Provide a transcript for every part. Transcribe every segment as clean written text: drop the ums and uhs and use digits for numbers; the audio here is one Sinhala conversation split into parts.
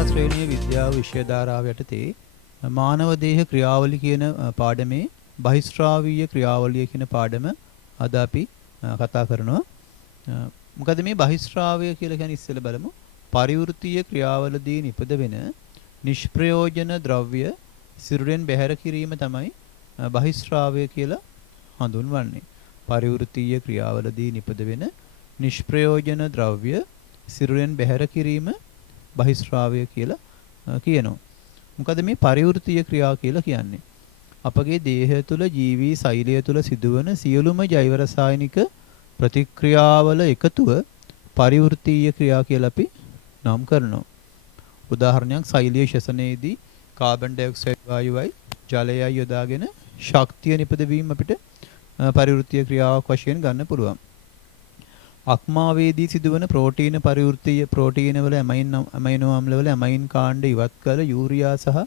ශ්‍රේණිය විද්‍යාව විෂය ධාරාව යටතේ මානව දේහ ක්‍රියාවලිය කියන පාඩමේ බහිස්රාවීය ක්‍රියාවලිය කියන පාඩම අද අපි කතා කරනවා. මොකද මේ බහිස්රාවය කියලා කියන්නේ ඉස්සෙල්ලා බලමු. පරිවෘත්තීය ක්‍රියාවලදී නිපද වෙන නිෂ්ප්‍රයෝජන ද්‍රව්‍ය සිරුරෙන් බැහැර කිරීම තමයි බහිස්රාවය කියලා හඳුන්වන්නේ. පරිවෘත්තීය ක්‍රියාවලදී නිපද වෙන නිෂ්ප්‍රයෝජන ද්‍රව්‍ය සිරුරෙන් බැහැර කිරීම බහිස්රාවය කියලා කියනවා. මොකද මේ පරිවෘත්තීය ක්‍රියා කියලා කියන්නේ අපගේ දේහය තුළ ජීවී සෛලය තුළ සිදුවන සියලුම ජෛව රසායනික ප්‍රතික්‍රියාවල එකතුව පරිවෘත්තීය ක්‍රියා කියලා අපි නම් කරනවා. උදාහරණයක් සෛලීය ශ්වසනයේදී කාබන් ඩයොක්සයිඩ් වායුවයි ජලයයි යොදාගෙන ශක්තිය නිපදවීම අපිට පරිවෘත්තීය ක්‍රියාවක් වශයෙන් ගන්න පුළුවන්. අක්මාවේදී සිදුවන ප්‍රෝටීන පරිවෘත්තීය ප්‍රෝටීන වල ඇමයිනෝ අම්ල වල ඇමයින් කාණ්ඩ ඉවත් කළ යූරියා සහ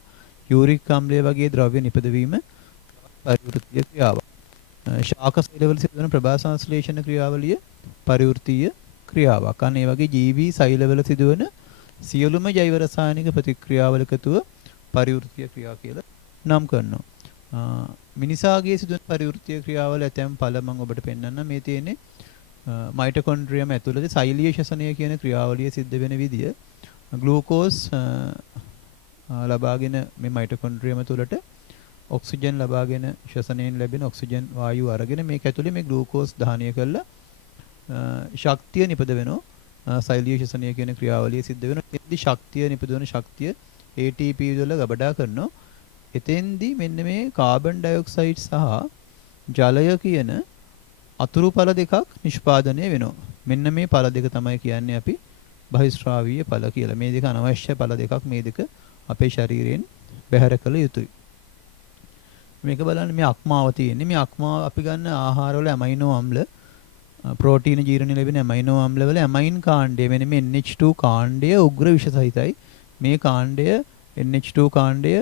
යූරික් අම්ලය වගේ ද්‍රව්‍ය නිපදවීම පරිවෘත්තීය ක්‍රියාවක්. ශාක සෛල වල සිදුවන ප්‍රභා සංශ්ලේෂණ ක්‍රියාවලිය පරිවෘත්තීය ක්‍රියාවක්. අනේ වගේ ජීවී සෛල වල සිදුවන සියලුම ජෛව රසායනික ප්‍රතික්‍රියාවල එකතුව පරිවෘත්තීය ක්‍රියා කියලා නම් කරනවා. මිනිසාගේ සිදුවන පරිවෘත්තීය ක්‍රියාවල ඇතැම් ඵල මම ඔබට පෙන්වන්නම්. මේ තියෙන්නේ මයිටොකොන්ඩ්‍රියම් ඇතුළත සෛලීය ශ්වසනය කියන ක්‍රියාවලිය සිද්ධ වෙන විදිය. ග්ලූකෝස් ලබාගෙන මේ මයිටොකොන්ඩ්‍රියම තුළට ඔක්සිජන් ලබාගෙන ශ්වසනයෙන් ලැබෙන ඔක්සිජන් වායුව අරගෙන මේක ඇතුලේ මේ ග්ලූකෝස් දහනය කරලා ශක්තිය නිපද වෙනවා. සෛලීය ශ්වසනය කියන ක්‍රියාවලිය සිද්ධ වෙනවා. එතෙන්දී ශක්තිය නිපදවන ශක්තිය ATP වල ගබඩා කරනවා. එතෙන්දී මෙන්න මේ කාබන් ඩයොක්සයිඩ් සහ ජලය කියන අතුරු ඵල දෙකක් නිෂ්පාදනය වෙනවා. මෙන්න මේ ඵල දෙක තමයි කියන්නේ අපි බහිස්රාවීය ඵල කියලා. මේ දෙක අනවශ්‍ය ඵල දෙකක්. මේ දෙක අපේ ශරීරයෙන් බැහැර කළ යුතුයි. මේක බලන්න මේ අක්මාව තියෙන්නේ. මේ අක්මාව අපි ගන්න ආහාරවල ඇමයිනෝ අම්ල ප්‍රෝටීන ජීර්ණය ලැබෙන ඇමයිනෝ අම්ල වල ඇමයින් කාණ්ඩය වෙන මේ NH2 කාණ්ඩය උග්‍ර විෂ සහිතයි. මේ කාණ්ඩය NH2 කාණ්ඩය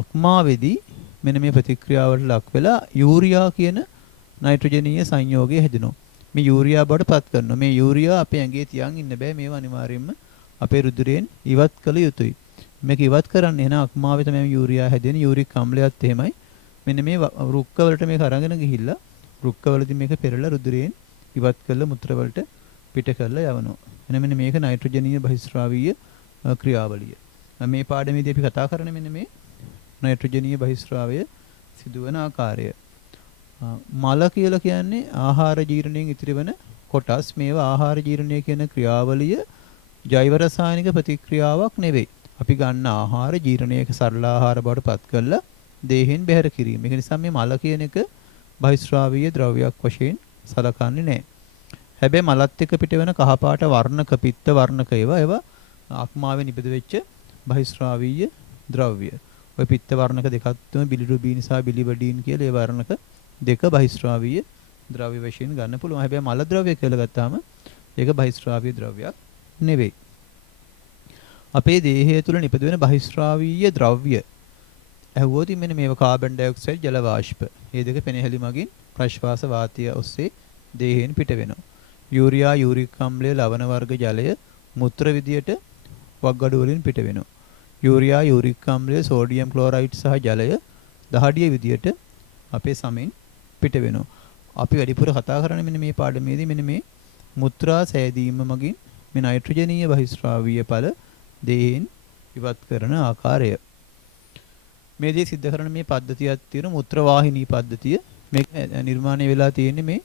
අක්මාවේදී මෙන්න මේ ප්‍රතික්‍රියාවට ලක් වෙලා යූරියා කියන නයිට්‍රජනීය සංයෝගය හැදෙනවා. මේ යූරියා බවට පත් කරනවා. මේ යූරියා අපේ ඇඟේ තියන් ඉන්න බෑ. මේවා අනිවාර්යයෙන්ම අපේ රුධිරයෙන් ඉවත් කළ යුතුයි. මේක ඉවත් කරන්න එන අක්මාවේ තමයි යූරියා හැදෙන්නේ. යූරික් අම්ලයත් එහෙමයි. මෙන්න මේ රුක්ක වලට මේක අරගෙන ගිහිල්ලා රුක්ක වලදී මේක පෙරලා රුධිරයෙන් ඉවත් කරලා මුත්‍ර වලට පිට කරලා යවනවා. මෙන්න මේක නයිට්‍රජනීය බහිස්රාවීය ක්‍රියාවලිය. මේ පාඩමේදී අපි කතා කරන්නේ මෙන්න මේ නයිට්‍රජනීය බහිස්රාවය සිදුවන ආකාරය. මල කියලා කියන්නේ ආහාර ජීර්ණයෙන් ඉතිරිවන කොටස්. මේවා ආහාර ජීර්ණය කියන ක්‍රියාවලිය ජෛව රසායනික ප්‍රතික්‍රියාවක් නෙවෙයි. අපි ගන්න ආහාර ජීර්ණයක සරල ආහාර බවට පත් කරලා දේහෙන් බැහැර කිරීම. ඒ නිසා මේ මල කියන එක බහිස්රාවීය ද්‍රව්‍යයක් වශයෙන් සලකන්නේ නැහැ. හැබැයි මලත් එක්ක පිට වෙන කහපාට වර්ණක පිත්ත වර්ණක ඒවා අක්මාවේ නිපද වෙච්ච බහිස්රාවීය ද්‍රව්‍ය. ඔය පිත්ත වර්ණක දෙකක් තුන බිලිරුබින් සහ බිලිබඩීන් කියලා ඒ වර්ණක දෙක බහිස්රාවීය ද්‍රව්‍ය වශයෙන් ගන්න පුළුවන්. හැබැයි මල ද්‍රව්‍ය කියලා ගත්තාම ඒක බහිස්රාවීය ද්‍රව්‍යයක් නෙවෙයි. අපේ දේහය තුළ නිපද වෙන බහිස්රාවීය ද්‍රව්‍ය ඇහුවොත් මෙන්න මේවා කාබන් ඩයොක්සයිඩ් ජල වාෂ්ප. මේ දෙක පෙනහැලි මගින් ප්‍රශ්වාස වාතය ඔස්සේ දේහයෙන් පිට වෙනවා. යූරියා යූරික් අම්ලය ලවණ වර්ග ජලය මුත්‍ර විදියට වක්ගඩු වලින් පිට වෙනවා. යූරියා යූරික් අම්ලය සෝඩියම් ක්ලෝරයිඩ් සහ ජලය දහඩිය විදියට අපේ සමෙන් පිට වෙනවා. අපි වැඩිපුර කතා කරන්නේ මෙන්න මේ පාඩමේදී මෙන්න මේ මුත්‍රා සෑදීම මගින් මේ නයිට්‍රජනීය බහිස්රාවීය ඵල දේහෙන් ඉවත් කරන ආකාරය. මේ දේ සිද්ධ කරන මේ පද්ධතියක් තියෙන මුත්‍ර වාහිනී පද්ධතිය. මේක නිර්මාණය වෙලා තියෙන්නේ මේ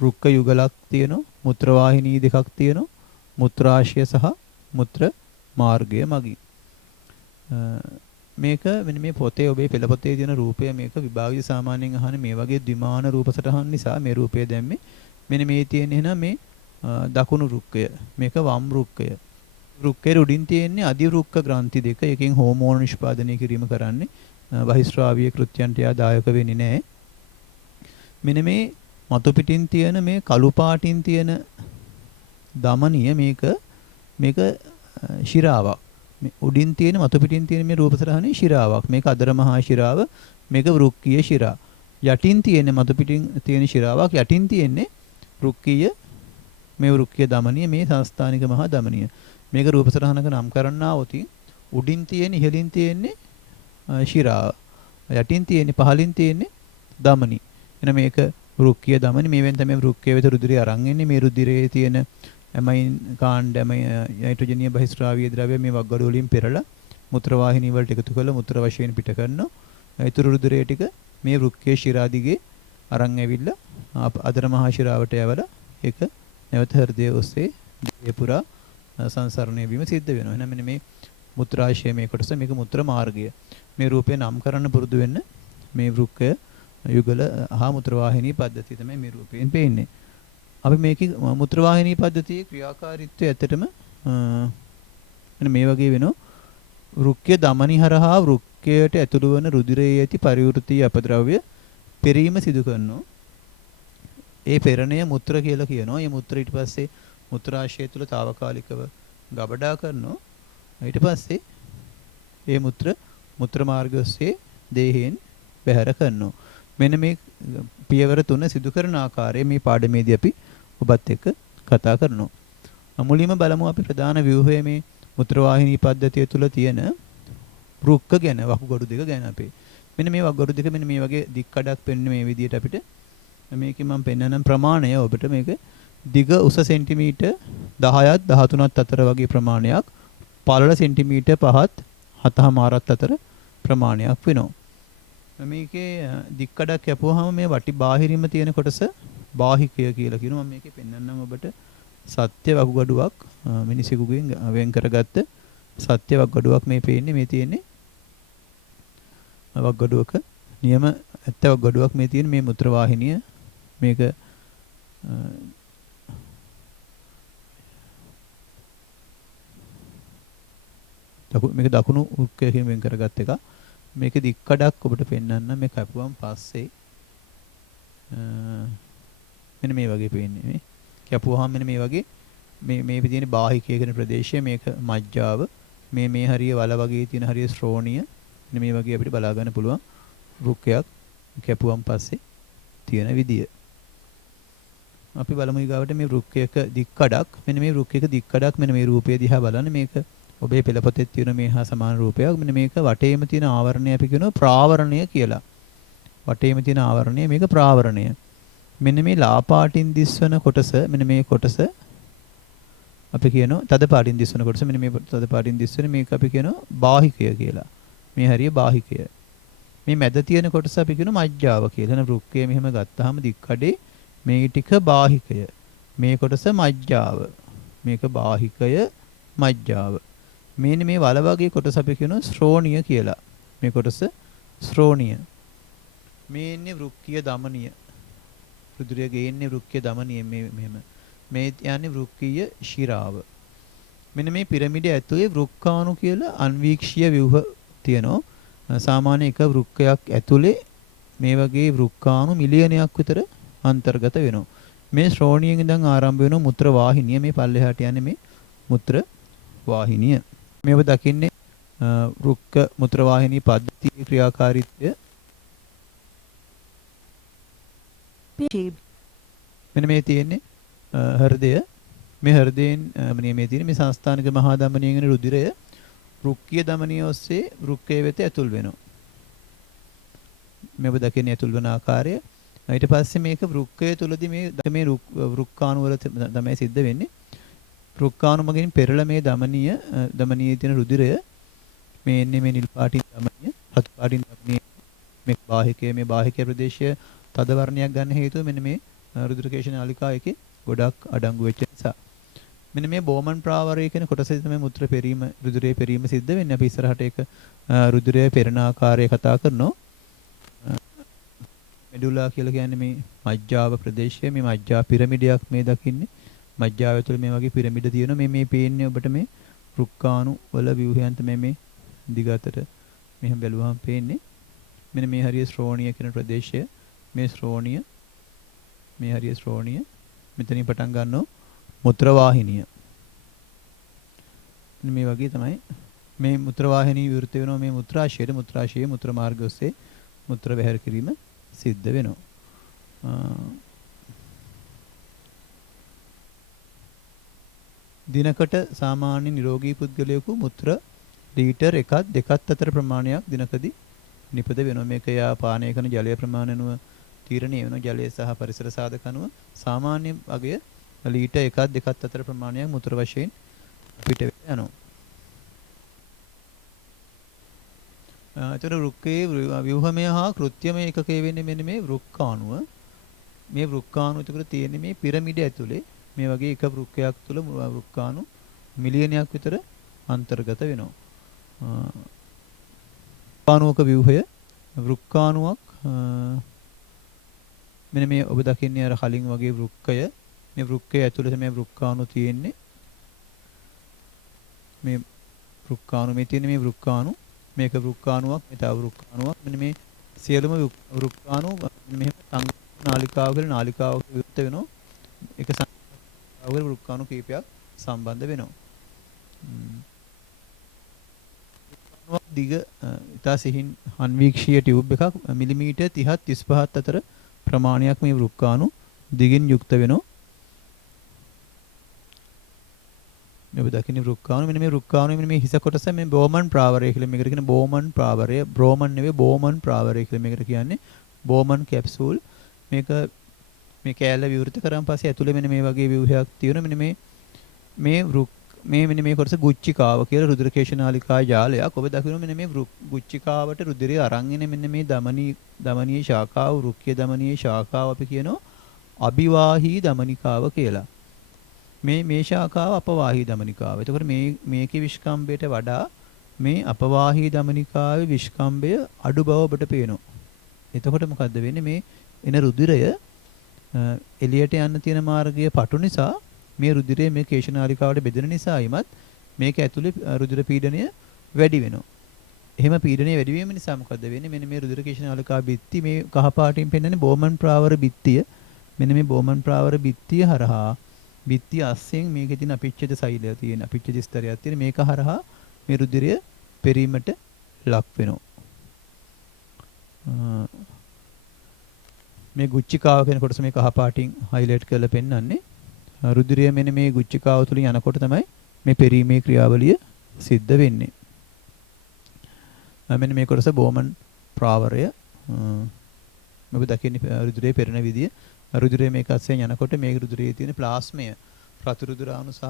රුක්ක යුගලක් තියෙනවා. මුත්‍ර වාහිනී දෙකක් තියෙනවා. මුත්‍රාශය සහ මුත්‍ර මාර්ගය මගින්. මේක මෙන්න මේ පොතේ ඔබේ පෙළ පොතේ තියෙන රූපය මේක විභාගීය සාමාන්‍යයෙන් අහන මේ වගේ ද්විමාන රූප සටහන් නිසා මේ රූපය දැම්මේ. මෙන්න මේ තියෙන එහෙනම් මේ දකුණු රුක්කය. මේක වම් රුක්කය. රුක්කේ උඩින් තියෙන්නේ අධි රුක්ක ග්‍රන්ථි දෙක. එකෙන් හෝමෝන නිෂ්පාදනය කිරීම කරන්නේ. බහිස්රාවීය කෘත්‍යයන්ට දායක වෙන්නේ නැහැ. මෙන්න මේ මතු පිටින් තියෙන මේ කළු පාටින් තියෙන දමනිය මේක ශිරාවක්. මේ උඩින් තියෙන මතු පිටින් තියෙන මේ රූප සටහනේ ශිරාවක්. මේක අදර මහා ශිරාව. මේක වෘක්කීය ශිරා. යටින් තියෙන මතු පිටින් තියෙන ශිරාවක්. යටින් තියෙන්නේ වෘක්කීය මේ වෘක්කීය දමනිය මේ සංස්ථානික මහා දමනිය. මේක රූප සටහනක නම් කරන්නා වොතින් උඩින් තියෙන ඉහළින් තියෙන්නේ ශිරාව. යටින් තියෙන්නේ පහළින් තියෙන්නේ ධමනි. එන මේක වෘක්කීය ධමනි. මේවෙන් තමයි වෘක්කයේ වෙත රුධිරය අරන් එන්නේ. මේ රුධිරයේ තියෙන ඇමයින් කාණ්ඩ නයිට්‍රෝජනීය බහිස්රාවීය ද්‍රව්‍ය මේ වග්ගඩු වලින් පෙරලා මුත්‍ර වාහිනී වලට එකතු කරලා මුත්‍ර වශයෙන් පිට කරනවා. ඊතුරු රුධිරය ටික මේ වෘක්කයේ ශිරා දිගේ අරන් ඇවිල්ලා අදර මහා ශිරාවට යවලා ඒක නැවත හෘදය ඔස්සේ දිය පුරා සංසරණය වීම සිද්ධ වෙනවා. එහෙනම් මෙන්න මේ මුත්‍රාශය මේ කොටස මේක මුත්‍ර මාර්ගය. මේ රූපේ නම් කරන්න පුරුදු වෙන්න මේ වෘක්කය යුගල හා මුත්‍ර වාහිනී පද්ධතිය තමයි මේ රූපයෙන් පේන්නේ. අපි මේකේ මුත්‍ර වාහිනී පද්ධතියේ ක්‍රියාකාරීත්වය ඇත්තටම මෙන්න මේ වගේ වෙනවා. වෘක්කය දමනි හරහා වෘක්කයට ඇතුළු වන රුධිරයේ ඇති පරිවෘත්තීය අපද්‍රව්‍ය පෙරීම සිදු කරනවා. ඒ පෙරණය මුත්‍ර කියලා කියනවා. මේ මුත්‍ර ඊට පස්සේ මුත්‍රාශය තුළ తాවකාලිකව ගබඩා කරනවා. ඊට පස්සේ ඒ මුත්‍ර මාර්ගය ඔස්සේ දේහයෙන් බැහැර කරනවා. මෙන්න මේ පියවර තුන සිදු කරන ආකාරය මේ පාඩමේදී අපි ඔබත් එක්ක කතා කරනවා. මුලින්ම බලමු අපි ප්‍රධාන ව්‍යුහය මේ මුත්‍ර වාහිනී පද්ධතිය තුළ තියෙන වෘක්ක ගැන වකුගඩු දෙක ගැන අපි. මෙන්න මේ වකුගඩු දෙක මෙන්න මේ වගේ දික් කඩක් පෙන්න මේ විදිහට අපිට මේකේ මම පෙන්නනම් ප්‍රමාණය ඔබට මේක දිග උස සෙන්ටිමීටර් 10ත් 13ත් අතර වගේ ප්‍රමාණයක්, පළල සෙන්ටිමීටර් 5ත් 7මාරත් අතර ප්‍රමාණයක් වෙනවා. මේකේ දික් කඩක් කැපුවාම මේ වටි බාහිරින්ම තියෙන කොටස බාහිකය කියලා කියනවා. මම මේකේ පෙන්නන්නම් ඔබට සත්‍ය වකුගඩුවක් මිනිසෙකුගෙන් වෙන් කරගත්ත සත්‍ය වකුගඩුවක් මේ පේන්නේ. මේ තියෙන්නේ වකුගඩුවක නියම ඇත්ත වකුගඩුවක් මේ තියෙන මේ මුත්‍ර වාහිනිය. මේක මේක දකුණු වෘක්කයෙන් වෙන් කරගත් එක. මේක දික් කඩක් ඔබට පෙන්වන්න. මේ කැපුවම පස්සේ මෙන්න මේ වගේ පේන්නේ. මේ කැපුවාම මෙන්න මේ වගේ මේ තියෙන බාහිකය කියන ප්‍රදේශය මේක මජ්ජාව. මේ හරිය වල වගේ තියෙන හරිය ශ්‍රෝණිය. මෙන්න මේ වගේ අපිට බලා ගන්න පුළුවන් වෘක්කයක් කැපුවම පස්සේ තියෙන විදිය. අපි බලමු ඊගාවට මේ වෘක්කයක දික් කඩක්. මෙන්න මේ වෘක්කයක දික් කඩක් මෙන්න මේ රූපය දිහා බලන්න. මේක ඔබේ පෙළපොතේ තියෙන මේ හා සමාන රූපයක්. මෙන්න මේක වටේම තියෙන ආවරණය අපි කියනවා ප්‍රාවරණය කියලා. වටේම තියෙන ආවරණය මේක ප්‍රාවරණය. මෙන්න මේ ලා පාටින් දිස්වන කොටස මෙන්න මේ කොටස අපි කියනවා තද පාටින් දිස්වන කොටස. මෙන්න මේ තද පාටින් දිස්වන මේක අපි කියනවා බාහිකය කියලා. මේ හරිය බාහිකය. මේ මැද තියෙන කොටස අපි කියනවා මජ්ජාව කියලා. එන වෘක්කය මෙහෙම ගත්තාම දික් කඩේ මේ ටික බාහිකය. මේ කොටස මජ්ජාව. මේක බාහිකය මජ්ජාව. මෙන්න මේ වල වගේ කොටස අපි කියනවා ශ්‍රෝණිය කියලා. මේ කොටස ශ්‍රෝණිය. මේ ඉන්නේ වෘක්කීය දමනිය. රුධිරය ගේන්නේ වෘක්කීය දමනිය මෙහෙම. මේ යන්නේ වෘක්කීය ශිරාව. මෙන්න මේ පිරමිඩ ඇතුලේ වෘක්කාණු කියලා අන්වීක්ෂීය ව්‍යුහ තියෙනවා. සාමාන්‍ය එක වෘක්කයක් ඇතුලේ මේ වගේ වෘක්කාණු මිලියනයක් විතර අන්තර්ගත වෙනවා. මේ ශ්‍රෝණියෙන් ඉඳන් ආරම්භ වෙන මුත්‍ර වාහිනිය මේ පල්ලෙහාට යන්නේ මේ මුත්‍ර වාහිනිය. මේව දකින්නේ වෘක්ක මුත්‍ර වාහිනී පද්ධතියේ ක්‍රියාකාරීත්වය. මෙන්න මේ තියෙන්නේ හෘදය. මේ හෘදයෙන් මේ තියෙන්නේ මේ සංස්ථානික මහා ධමනියෙන් එන රුධිරය වෘක්කීය ධමනිය ඔස්සේ වෘක්කයේ වෙත ඇතුල් වෙනවා. මේව දකින්නේ ඇතුල් වන ආකාරය. ඊට පස්සේ මේක වෘක්කය තුලදී මේ වෘක්කාණු වල තමයි සිද්ධ වෙන්නේ. වෘක්කාණු මගින් පෙරළ මේ ධමනියේ තියෙන රුධිරය මේ එන්නේ මේ නිල් පාටින් ධමනිය, රතු පාටින් ධමනිය මේ බාහිකයේ මේ බාහිකයේ ප්‍රදේශය තද වර්ණයක් ගන්න හේතුව මෙන්න මේ රුධිර කේශ නාලිකා එකේ ගොඩක් අඩංගු වෙච්ච නිසා. මෙන්න මේ බෝමන් ප්‍රාවරය කියන කොටසේ තමයි මුත්‍ර පෙරීම රුධිරයේ පෙරීම සිද්ධ වෙන්නේ. අපි ඉස්සරහට ඒක රුධිරයේ පෙරණ ආකාරය කතා කරනවා. මෙඩුලා කියලා කියන්නේ මේ මජ්ජාව ප්‍රදේශය. මේ මජ්ජා පිරමිඩයක් මේ දකින්නේ. මජ්ජාව ඇතුළේ මේ වගේ පිරමිඩ තියෙනවා. මේ පේන්නේ ඔබට මේ වෘක්කාණු වල ව්‍යුහයන් තමයි මේ දිගතට මෙහෙම බැලුවහම පේන්නේ. මෙන්න මේ හරිය ශ්‍රෝණිය කියන ප්‍රදේශය. මේ ශ්‍රෝණිය මේ හරිය ශ්‍රෝණිය මෙතනින් පටන් ගන්නවා මුත්‍ර වාහිනිය. මේ වගේ තමයි මේ මුත්‍ර වාහිනිය විවෘත වෙනවා. මේ මුත්‍රාශයේ මුත්‍ර මාර්ගය ඔස්සේ මුත්‍ර බැහැර කිරීම සිද්ධ වෙනවා. දිනකට සාමාන්‍ය නිරෝගී පුද්ගලයෙකු මුත්‍ර ලීටර් 1ක් 2ක් අතර ප්‍රමාණයක් දිනකදී නිපද වෙනවා. මේක යා පානය කරන ජලය ප්‍රමාණයනුව තීරණය වෙන ජලය සහ පරිසර සාධක අනුව සාමාන්‍ය වගේ ලීටර් 1ක් 2ක් අතර ප්‍රමාණයක් මුත්‍ර වශයෙන් පිට යනවා. එතකොට වෘක්කයේ ව්‍යුහමය හා කෘත්‍යමය ඒකකය වෙන්නේ මෙන්න මේ වෘක්කාණුව. මේ වෘක්කාණුව එතකොට තියෙන්නේ මේ පිරමිඩ ඇතුලේ මේ වගේ එක වෘක්කයක් තුල වෘක්කාණු මිලියනයක් විතර අන්තර්ගත වෙනවා. වෘක්කාණුවක ව්‍යුහය වෘක්කාණුවක් මෙන්න මේ ඔබ දකින්නේ අර කලින් වගේ වෘක්කය මේ වෘක්කයේ ඇතුළේ මේ වෘක්කාණු තියෙන්නේ මේ වෘක්කාණු මේ තියෙන මේ වෘක්කාණු මේක වෘක්කාණුවක් මේ තව වෘක්කාණුවක් මෙන්න මේ සියලුම වෘක්කාණු මෙහෙම නාලිකාව කියලා නාලිකාවක විවෘත වෙනවා එක සංඛ්‍යාවක වෘක්කාණු කීපයක් සම්බන්ධ වෙනවා දිග ඉතා සිහින් අන්වීක්ෂීය ටියුබ් එකක් මිලිමීටර් 30ත් 35ත් අතර ප්‍රමාණයක් මේ වෘක්කාණු දිගින් යුක්ත වෙනවා. මේ දකින්නේ වෘක්කාණු මෙන්න මේ වෘක්කාණු මෙන්න මේ හිස කොටස මේ බෝමන් ප්‍රාවරය කියලා මේකට කියන බෝමන් ප්‍රාවරය බ්‍රෝමන් නෙවෙයි බෝමන් ප්‍රාවරය කියලා මේකට කියන්නේ බෝමන් කැප්සූල් මේක මේ කෑල්ල විවෘත කරාන් පස්සේ ඇතුලේ මෙන්න මේ වගේ ව්‍යුහයක් තියෙනවා මෙන්න මේ මෙන්න මේ කොටස ගුච්චිකාව කියලා රුධිර කේශනාලිකා ජාලයක් ඔබ දකිනවා මෙන්න මේ ගුච්චිකාවට රුධිරය අරන් එන මෙන්න මේ දමනීය ශාඛාව වෘක්කීය දමනීය ශාඛාව අපි කියනවා අභිවාහී දමනිකාව කියලා. මේ ශාඛාව අපවාහී දමනිකාව. එතකොට මේකේ විස්කම්බයට වඩා මේ අපවාහී දමනිකාවේ විස්කම්බය අඩු බව ඔබට පේනවා. එතකොට මොකද්ද වෙන්නේ මේ එන රුධිරය එළියට යන්න තියෙන මාර්ගය පටු නිසා මේ රුධිරය මේ කේශනාලිකාවට බෙදෙන නිසායිමත් මේක ඇතුලේ රුධිර පීඩනය වැඩි වෙනවා. එහෙම පීඩනය වැඩි වීම නිසා මොකද වෙන්නේ? මෙන්න මේ රුධිර කේශනාලිකා බිත්ති මේ කහ පාටින් පෙන්වන්නේ බෝමන් ප්‍රාවර බිත්තිය. මෙන්න මේ බෝමන් ප්‍රාවර බිත්තිය හරහා බිත්තිය අස්සෙන් මේකේ තියෙන අපිච්ඡේද සෛලය තියෙන අපිච්ඡේද ස්තරයක් තියෙන මේක හරහා මේ රුධිරය පෙරීමට ලක් වෙනවා. මේ ගුච්චිකාව කියන කොටස මේ කහ පාටින් හයිලයිට් කරලා පෙන්වන්නේ රුධිරය මෙන්න මේ ගුච්චිකාව තුලින් යනකොට තමයි මේ පෙරීමේ ක්‍රියාවලිය සිද්ධ වෙන්නේ. මෙන්න මේ කොටස බෝමන් ප්‍රාවරය. ඔබ දකින්නේ රුධිරයේ පෙරෙන විදිය. රුධිරය මේක අස්සෙන් යනකොට මේ රුධිරයේ තියෙන ප්ලාස්මය රතු රුධිරාණු සහ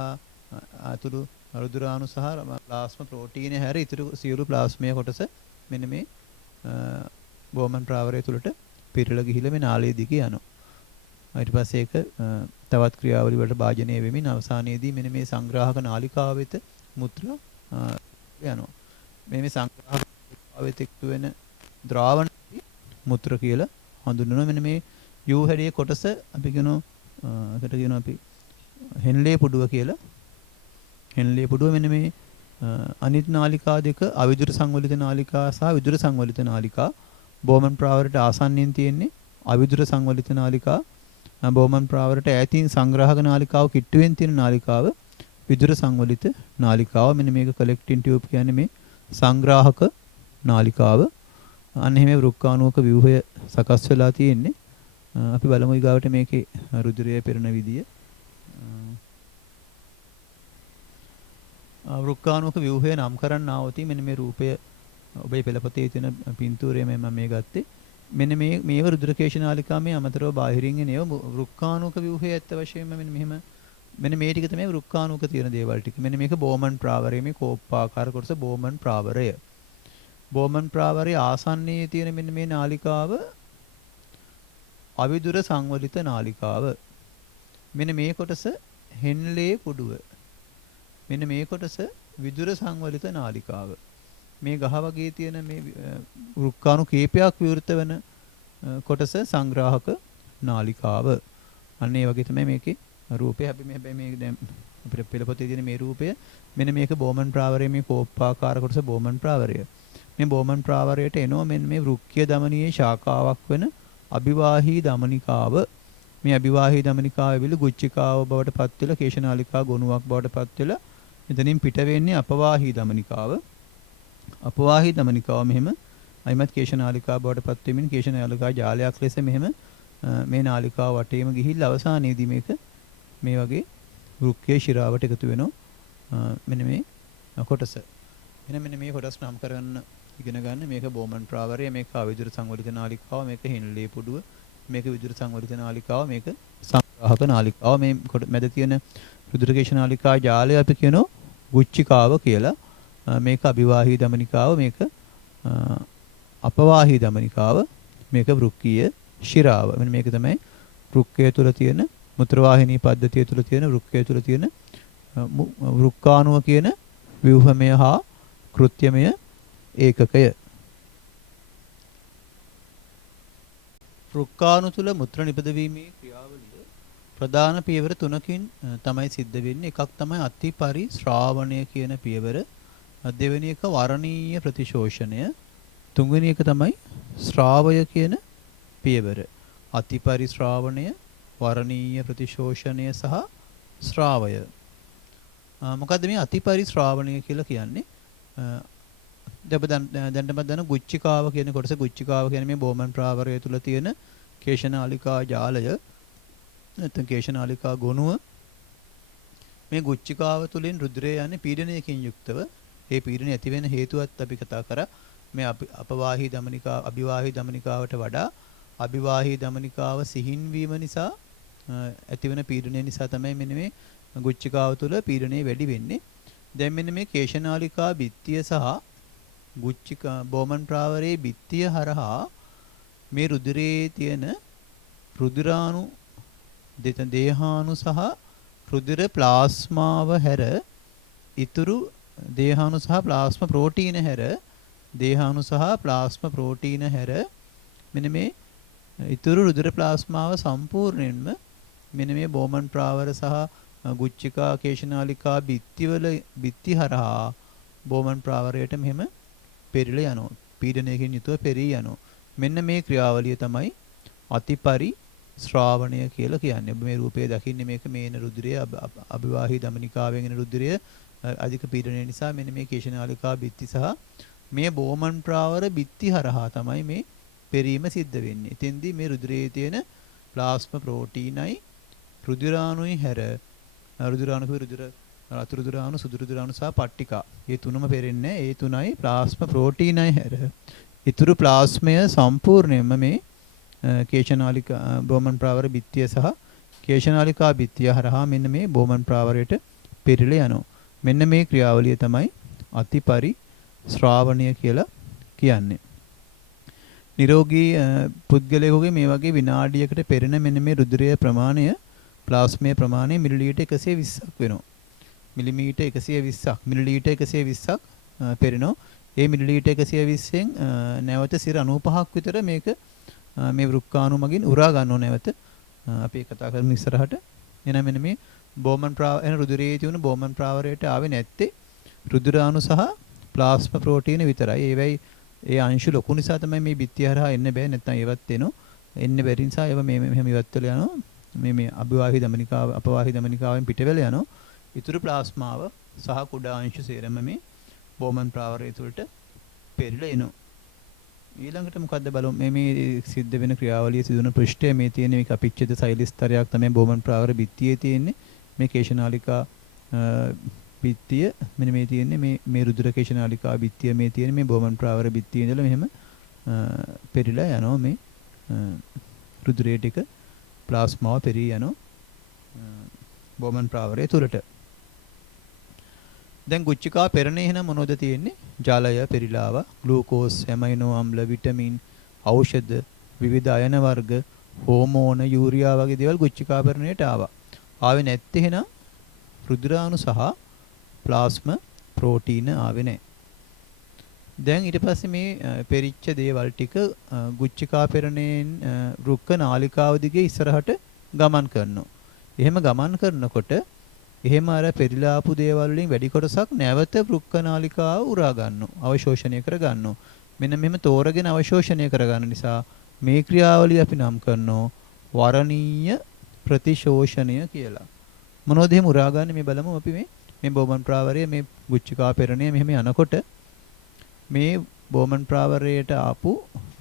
අතුළු රුධිරාණු සහ ප්ලාස්ම ප්‍රෝටීන හැර ඉතුරු සියලු ප්ලාස්මය කොටස මෙන්න මේ බෝමන් ප්‍රාවරය තුලට පිරලා ගිහිල්ලා මේ නාලයේ දිගේ යනවා. ඊට පස්සේ ඒක තවත් ක්‍රියාවලි වලට භාජනය වෙමින් අවසානයේදී මෙන්න මේ සංග්‍රාහක නාලිකාව වෙත මුත්‍ර යනවා. මේ සංග්‍රාහක නාලිකාව වෙත එක්තු වෙන ද්‍රාවණ මුත්‍ර කියලා හඳුන්වනවා. මෙන්න මේ යූ හැඩයේ කොටස අපි කියනවා අපි හෙන්ලේ පුඩුව කියලා. හෙන්ලේ පුඩුව මෙන්න මේ අනිත් නාලිකා දෙක අවිදුර සංවලිත නාලිකා සහ විදුර සංවලිත නාලිකා බෝමන් ප්‍රාවරයට ආසන්නයෙන් තියෙන්නේ අවිදුර සංවලිත නාලිකා බෝමන් ප්‍රාවරයට ඈතින් සංග්‍රාහක නාලිකාව කිට්ටුවෙන් තියෙන නාලිකාව විදුර සංවලිත නාලිකාව මෙන්න මේක කලෙක්ටින් ටියුබ් කියන්නේ මේ සංග්‍රාහක නාලිකාව අන්න එහෙම වෘක්කාණුවක ව්‍යුහය සකස් වෙලා තියෙන්නේ අපි බලමු ඊගාවට මේකේ රුධිරය පෙරෙන විදිය වෘක්කාණුවක ව්‍යුහය නම් කරන්න ආවොතින් මෙන්න මේ රූපය ඔබේ පෙළපතේ තියෙන පින්තූරය මම ගත්තේ මෙන්න මේව රුධිර කේශනාලිකා මේ අමතරව බාහිරින් එන ඒවා වෘක්කාණුක ව්‍යුහය ඇත්ත වශයෙන්ම මෙන්න මේ ටික තමයි වෘක්කාණුක තියෙන දේවල් ටික. මෙන්න මේක බෝමන් ප්‍රාවරය මේ කෝප්පාකාර කොටස බෝමන් ප්‍රාවරය. බෝමන් ප්‍රාවරයේ ආසන්නයේ තියෙන මෙන්න මේ නාලිකාව අවිදුර සංවලිත නාලිකාව. මෙන්න මේ කොටස හෙන්ලේ පුඩුව. මෙන්න මේ කොටස විදුර සංවලිත නාලිකාව. මේ ගහ වගේ තියෙන මේ වෘක්කාණු කීපයක් විවෘත වෙන කොටස සංග්‍රාහක නාලිකාව. අන්න ඒ වගේ තමයි මේකේ රූපය. හැබැයි මේ දැන් අපිට පෙළපොතේ තියෙන මේ රූපය මෙන්න මේක බෝමන් ප්‍රාවරයේ මේ කෝප්පාකාර කොටස බෝමන් ප්‍රාවරය. මේ බෝමන් ප්‍රාවරයට එනවා මෙන්න මේ වෘක්කීය දමනීය ශාඛාවක් වෙන අභිවාහී දමනිකාව. මේ අභිවාහී දමනිකාව ඇවිල්ලා ගුච්චිකාව බවට පත් වෙලා කේශනාලිකා ගොනුවක් බවට පත් වෙලා එතනින් පිට වෙන්නේ අපවාහී දමනිකාව. අපවාහී දමනිකාව මෙහෙම අයිමත් කේශනාලිකා බවට පත් වෙමින් කේශනාලිකා ජාලයක් ලෙස මෙහෙම මේ නාලිකාව වටේම ගිහිල්ලා අවසානයේදී මේක මේ වගේ වෘක්කීය ශිරාවට එකතු වෙනවා මෙන්න මේ කොටස. එහෙනම් මෙන්න මේ කොටස් නම් කරගන්න ඉගෙන ගන්න. මේක බෝමන් ප්‍රාවරය, මේක අවිදුර සංවලිත නාලිකාව, මේක හින්ලේ පුඩුව, මේක විදුර සංවලිත නාලිකාව, මේක සංග්‍රාහක නාලිකාව. මේ මැද තියෙන රුධිරකේශ නාලිකා ජාලය අපි කියනවා ගුච්චිකාව කියලා. මේක අභිවාහී ධමනිකාව, මේක අපවාහී ධමනිකාව, මේක වෘක්කීය ශිරාව. මෙන්න මේක තමයි වෘක්කය තුල තියෙන මුත්‍රවාහිනී පද්ධතිය තුල තියෙන වෘක්කය තුල තියෙන වෘක්කාණුව කියන ව්‍යුහමය හා කෘත්‍යමය ඒකකය. වෘක්කාණු තුල මුත්‍ර නිපදවීමේ ක්‍රියාවලිය ප්‍රධාන පියවර තුනකින් තමයි සිද්ධ වෙන්නේ. එකක් තමයි අතිපරිශ්‍රාවණය කියන පියවර. දෙවෙනි එක වරණීය ප්‍රතිශෝෂණය. තුන්වෙනි එක තමයි ශ්‍රාවය කියන පියවර. අතිපරිශ්‍රාවණය, වරණීය ප්‍රතිශෝෂණය සහ ශ්‍රාවය. මොකද්ද මේ අතිපරිශ්‍රාවණය කියලා කියන්නේ? දැන්ටම දන්න ගුච්චිකාව කියන කොටස. ගුච්චිකාව කියන්නේ මේ බෝමන් ප්‍රාවරය තුල තියෙන කේශනාලිකා ජාලය, නැත්නම් කේශනාලිකා ගොනුව. මේ ගුච්චිකාව තුලින් රුධිරය යන්නේ පීඩනයකින් යුක්තව. ඒ පීඩනය ඇති වෙන හේතුවත් අපි කතා කරා. මේ අපවාහී ධමනිකා අභිවාහී ධමනිකාවට වඩා අභිවාහී ධමනිකාව සිහින් වීම නිසා ඇතිවන පීඩනය නිසා තමයි මෙන්න මේ ගුච්චිකාව තුළ පීඩනය වැඩි වෙන්නේ. දැන් මෙන්න මේ කේශනාලිකා බිත්තිය සහ ගුච්චිකා බෝමන් ප්‍රාවරයේ බිත්තිය හරහා මේ රුධිරයේ තියෙන රුධිරාණු දේහාණු සහ රුධිර ප්ලාස්මාව හැර ඉතුරු දේහාණු සහ ප්ලාස්මා ප්‍රෝටීන හැර දේහාණු සහ ප්ලාස්මා ප්‍රෝටීන හැර මෙන්න මේ ඉතුරු රුධිර ප්ලාස්මාව සම්පූර්ණයෙන්ම මෙන්න මේ බෝමන් ප්‍රාවර සහ ගුච්චිකා කේශනාලිකා බිත්ති හරහා බෝමන් ප්‍රාවරයට මෙහෙම පෙරිලා යනවා. පීඩනයකින් යුතුව පෙරී යනවා. මෙන්න මේ ක්‍රියාවලිය තමයි අතිපරිශ්‍රාවණය කියලා කියන්නේ. ඔබ මේ රූපය දකින්නේ මේක මේන රුධිරය අභිවාහී ධමනිකාවෙන් එන රුධිරය අධික පීඩනය නිසා මෙන්න මේ කේශනාලිකා බිත්ති සහ මේ බෝමන් ප්‍රාවර බිත්ති හරහා තමයි මේ පෙරීම සිද්ධ වෙන්නේ. එතෙන්දී මේ රුධිරයේ තියෙන ප්ලාස්මා ප්‍රෝටීනයි රුධිරාණුයි හැර රුධිරාණු රතු රුධිරාණු සුදු රුධිරාණු සහ පට්ටිකා මේ තුනම පෙරෙන්නේ. ඒ තුනයි ප්ලාස්මා ප්‍රෝටීනයි හැර ඉතුරු ප්ලාස්මය සම්පූර්ණයෙන්ම මේ කේශනාලිකා බෝමන් ප්‍රාවර බිත්තිය සහ කේශනාලිකා බිත්තිය හරහා මෙන්න මේ බෝමන් ප්‍රාවරයට පෙරිලා යනවා. මෙන්න මේ ක්‍රියාවලිය තමයි අතිපරිශ්‍රාවණය කියලා කියන්නේ. නිරෝගී පුද්ගලයෙකුගේ මේ වගේ විනාඩියකට පෙරෙන මෙන්න මේ රුධිරයේ ප්‍රමාණය ප්ලාස්මයේ ප්‍රමාණය මිලිලීටර් 120ක් වෙනවා. මිලිමීටර් 120ක් මිලිලීටර් 120ක් පෙරෙනවා. ඒ මිලිලීටර් 120න් නැවත සිර 95ක් විතර මේක මේ වෘක්කාණු මගින් උරා ගන්නව නැවත. අපි කතා කරමු ඉස්සරහට. එහෙනම් මෙන්න මේ බෝමන් එන රුධිරයේ තියෙන බෝමන් ප්‍රාවරයට ආවේ නැත්තේ රුධිරාණු සහ ප්ලාස්මා ප්‍රෝටීන විතරයි. ඒවයි ඒ අංශු ලොකු නිසා තමයි මේ බිත්තිය හරහා එන්න බෑ. නැත්නම් ඒවත් එනවා. එන්න බැරි නිසා ඒව මෙහෙම ඉවත් වෙලා යනවා. මේ අභිවාහී ධමනිකාව අපවාහී ධමනිකාවෙන් පිට වෙලා යනවා. ඉතුරු ප්ලාස්මාව සහ කුඩා අංශු සේරම මේ බෝමන් ප්‍රාවරය තුළට පෙරිලා එනවා. ඊළඟට මොකද්ද බලමු. මේ සිද්ධ වෙන ක්‍රියාවලිය සිදුවන පෘෂ්ඨය මේ තියෙන මේක අපිච්ඡේද සෛල ස්තරයක් තමයි බෝමන් ප්‍රාවර බිත්තියේ තියෙන්නේ. මේ කේශනාලිකා බිත්තිය මෙන්න මේ තියෙන්නේ මේ රුධිර කේශනාලිකා බිත්තිය මේ තියෙන්නේ මේ බෝමන් ප්‍රාවර බිත්තියේ ඉඳලා මෙහෙම පෙරිලා යනවා මේ රුධිරයේ ටික ප්ලාස්මාව පෙරී යනවා බෝමන් ප්‍රාවරය තුළට. දැන් ගුච්චිකා පෙරණේ එහෙනම් මොනවද තියෙන්නේ? ජලය පෙරිලාව, ග්ලූකෝස්, ඇමයිනෝ අම්ල, විටමින්, ඖෂධ, විවිධ අයන වර්ග, හෝමෝන, යූරියා වගේ දේවල් ගුච්චිකා පෙරණේට ආවා. ආවේ නැත්තේ එහෙනම් රුධිරාණු සහ ප්ලාස්මා ප්‍රෝටීන ආවේ නැහැ. දැන් ඊට පස්සේ මේ පෙරිච්ච දේවල් ටික ගුච්චිකා පෙරණේන් වෘක්ක නාලිකාව දිගේ ඉස්සරහට ගමන් කරනවා. එහෙම ගමන් කරනකොට එහෙම අර පෙරිලාපු දේවල් වලින් වැඩි කොටසක් නැවත වෘක්ක නාලිකාව උරා ගන්නවා. අවශෝෂණය කර ගන්නවා. මෙන්න මෙහෙම තෝරගෙන අවශෝෂණය කර ගන්න නිසා මේ ක්‍රියාවලිය අපි නම් කරනවා වරණීය ප්‍රතිශෝෂණය කියලා. මොනවද එහෙම උරා ගන්න මේ බලමු අපි මේ බෝමන් ප්‍රාවරයේ මේ ගුච්චිකා පෙරණිය මෙහෙම යනකොට මේ බෝමන් ප්‍රාවරයට ආපු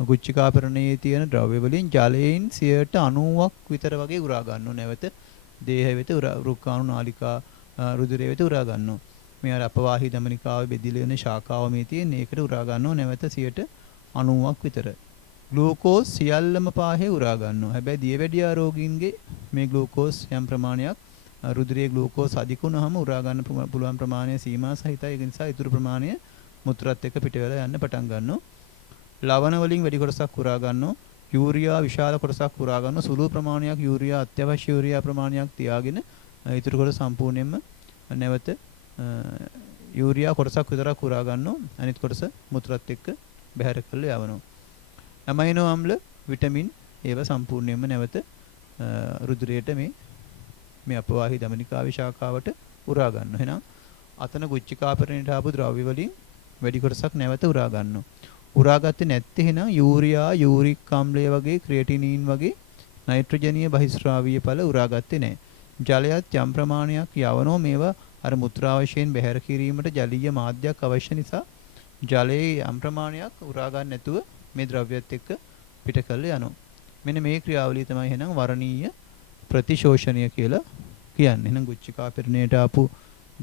ගුච්චිකා පෙරණියේ තියෙන ද්‍රව්‍ය වලින් ජලයෙන් 90ක් විතර වගේ උරා ගන්නව නැවත දේහ වෙත වෘක්කාණු නාලිකා රුධිරය වෙත උරා ගන්නවා. මේ අර අපවාහි දමනිකාවේ බෙදිලා යන ශාඛාව මේ තියෙන ඒකට උරා ගන්නවා නැවත 90ක් විතර. ග්ලූකෝස් සියල්ලම පාහේ උරා ගන්නවා. හැබැයි දියවැඩියා රෝගීන්ගේ මේ ග්ලූකෝස් යම් ප්‍රමාණයක් රුධිරයේ ග්ලූකෝස් අධික වුණාම උරා ගන්න පුළුවන් ප්‍රමාණය සීමා සහිතයි. ඒ නිසා ඊටු ප්‍රමාණය මුත්‍රාත් එක්ක පිට වෙලා යන්න පටන් ගන්නවා. ලවණ වලින් වැඩි කොටසක් උරා ගන්නවා. යූරියා විශාල කොටසක් උරා ගන්නවා. සුළු ප්‍රමාණයක් යූරියා අත්‍යවශ්‍ය යූරියා ප්‍රමාණයක් තියාගෙන ඊටු කොට සම්පූර්ණයෙන්ම නැවත යූරියා කොටසක් විතරක් උරා ගන්නවා. අනිත් කොටස මුත්‍රාත් එක්ක බැහැර කරලා යවනවා. ඇමයිනෝ අම්ල විටමින් ඒවා සම්පූර්ණයෙන්ම නැවත රුධිරයට මේ අපවාහි දමනිකාවේ ශාඛාවට උරා ගන්නවා. එහෙනම් අතන ගුච්චිකාපරණයට ආපු ද්‍රව්‍ය වලින් වැඩි කොටසක් නැවත උරා ගන්නවා. උරාගත්තේ නැත්te එහෙනම් යූරියා, යූරික් ආම්ලය වගේ, ක්‍රියටිනින් වගේ නයිට්‍රජනීය බහිස්රාවීය ඵල උරාගත්තේ නැහැ. ජලයත් යම් ප්‍රමාණයක් යවනෝ මේවා අර මුත්‍රාවශයෙන් බැහැර කිරීමට ජලීය මාධ්‍යයක් අවශ්‍ය නිසා ජලයේ යම් ප්‍රමාණයක් උරා ගන්න නැතුව මේ ද්‍රව්‍යත් එක්ක පිට කරලා යනවා. මෙන්න මේ ක්‍රියාවලිය තමයි එහෙනම් වරණීය ප්‍රතිශෝෂණය කියලා කියන්නේ. එහෙනම් ගුච්චිකාපිරණයට ආපු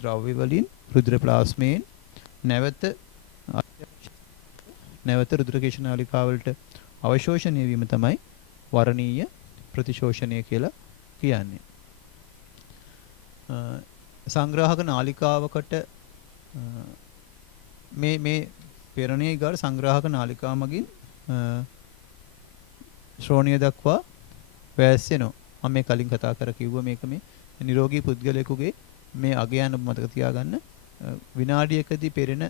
ද්‍රව්‍ය වලින් රුධිර ප්ලාස්මයෙන් නැවත රුධිර කේශනාලිකාවලට අවශෝෂණය වීම තමයි වරණීය ප්‍රතිශෝෂණය කියලා කියන්නේ. සංග්‍රාහක නාලිකාවකට මේ පෙරණිය ඊගාට සංග්‍රාහක නාලිකාව මගින් ශ්‍රෝණිය දක්වා වැස්සෙනවා. මම මේ කලින් කතා කර කිව්වා මේක මේ නිරෝගී පුද්ගලයෙකුගේ මේ අගයන් මතක තියාගන්න. විනාඩියකදී පෙරෙන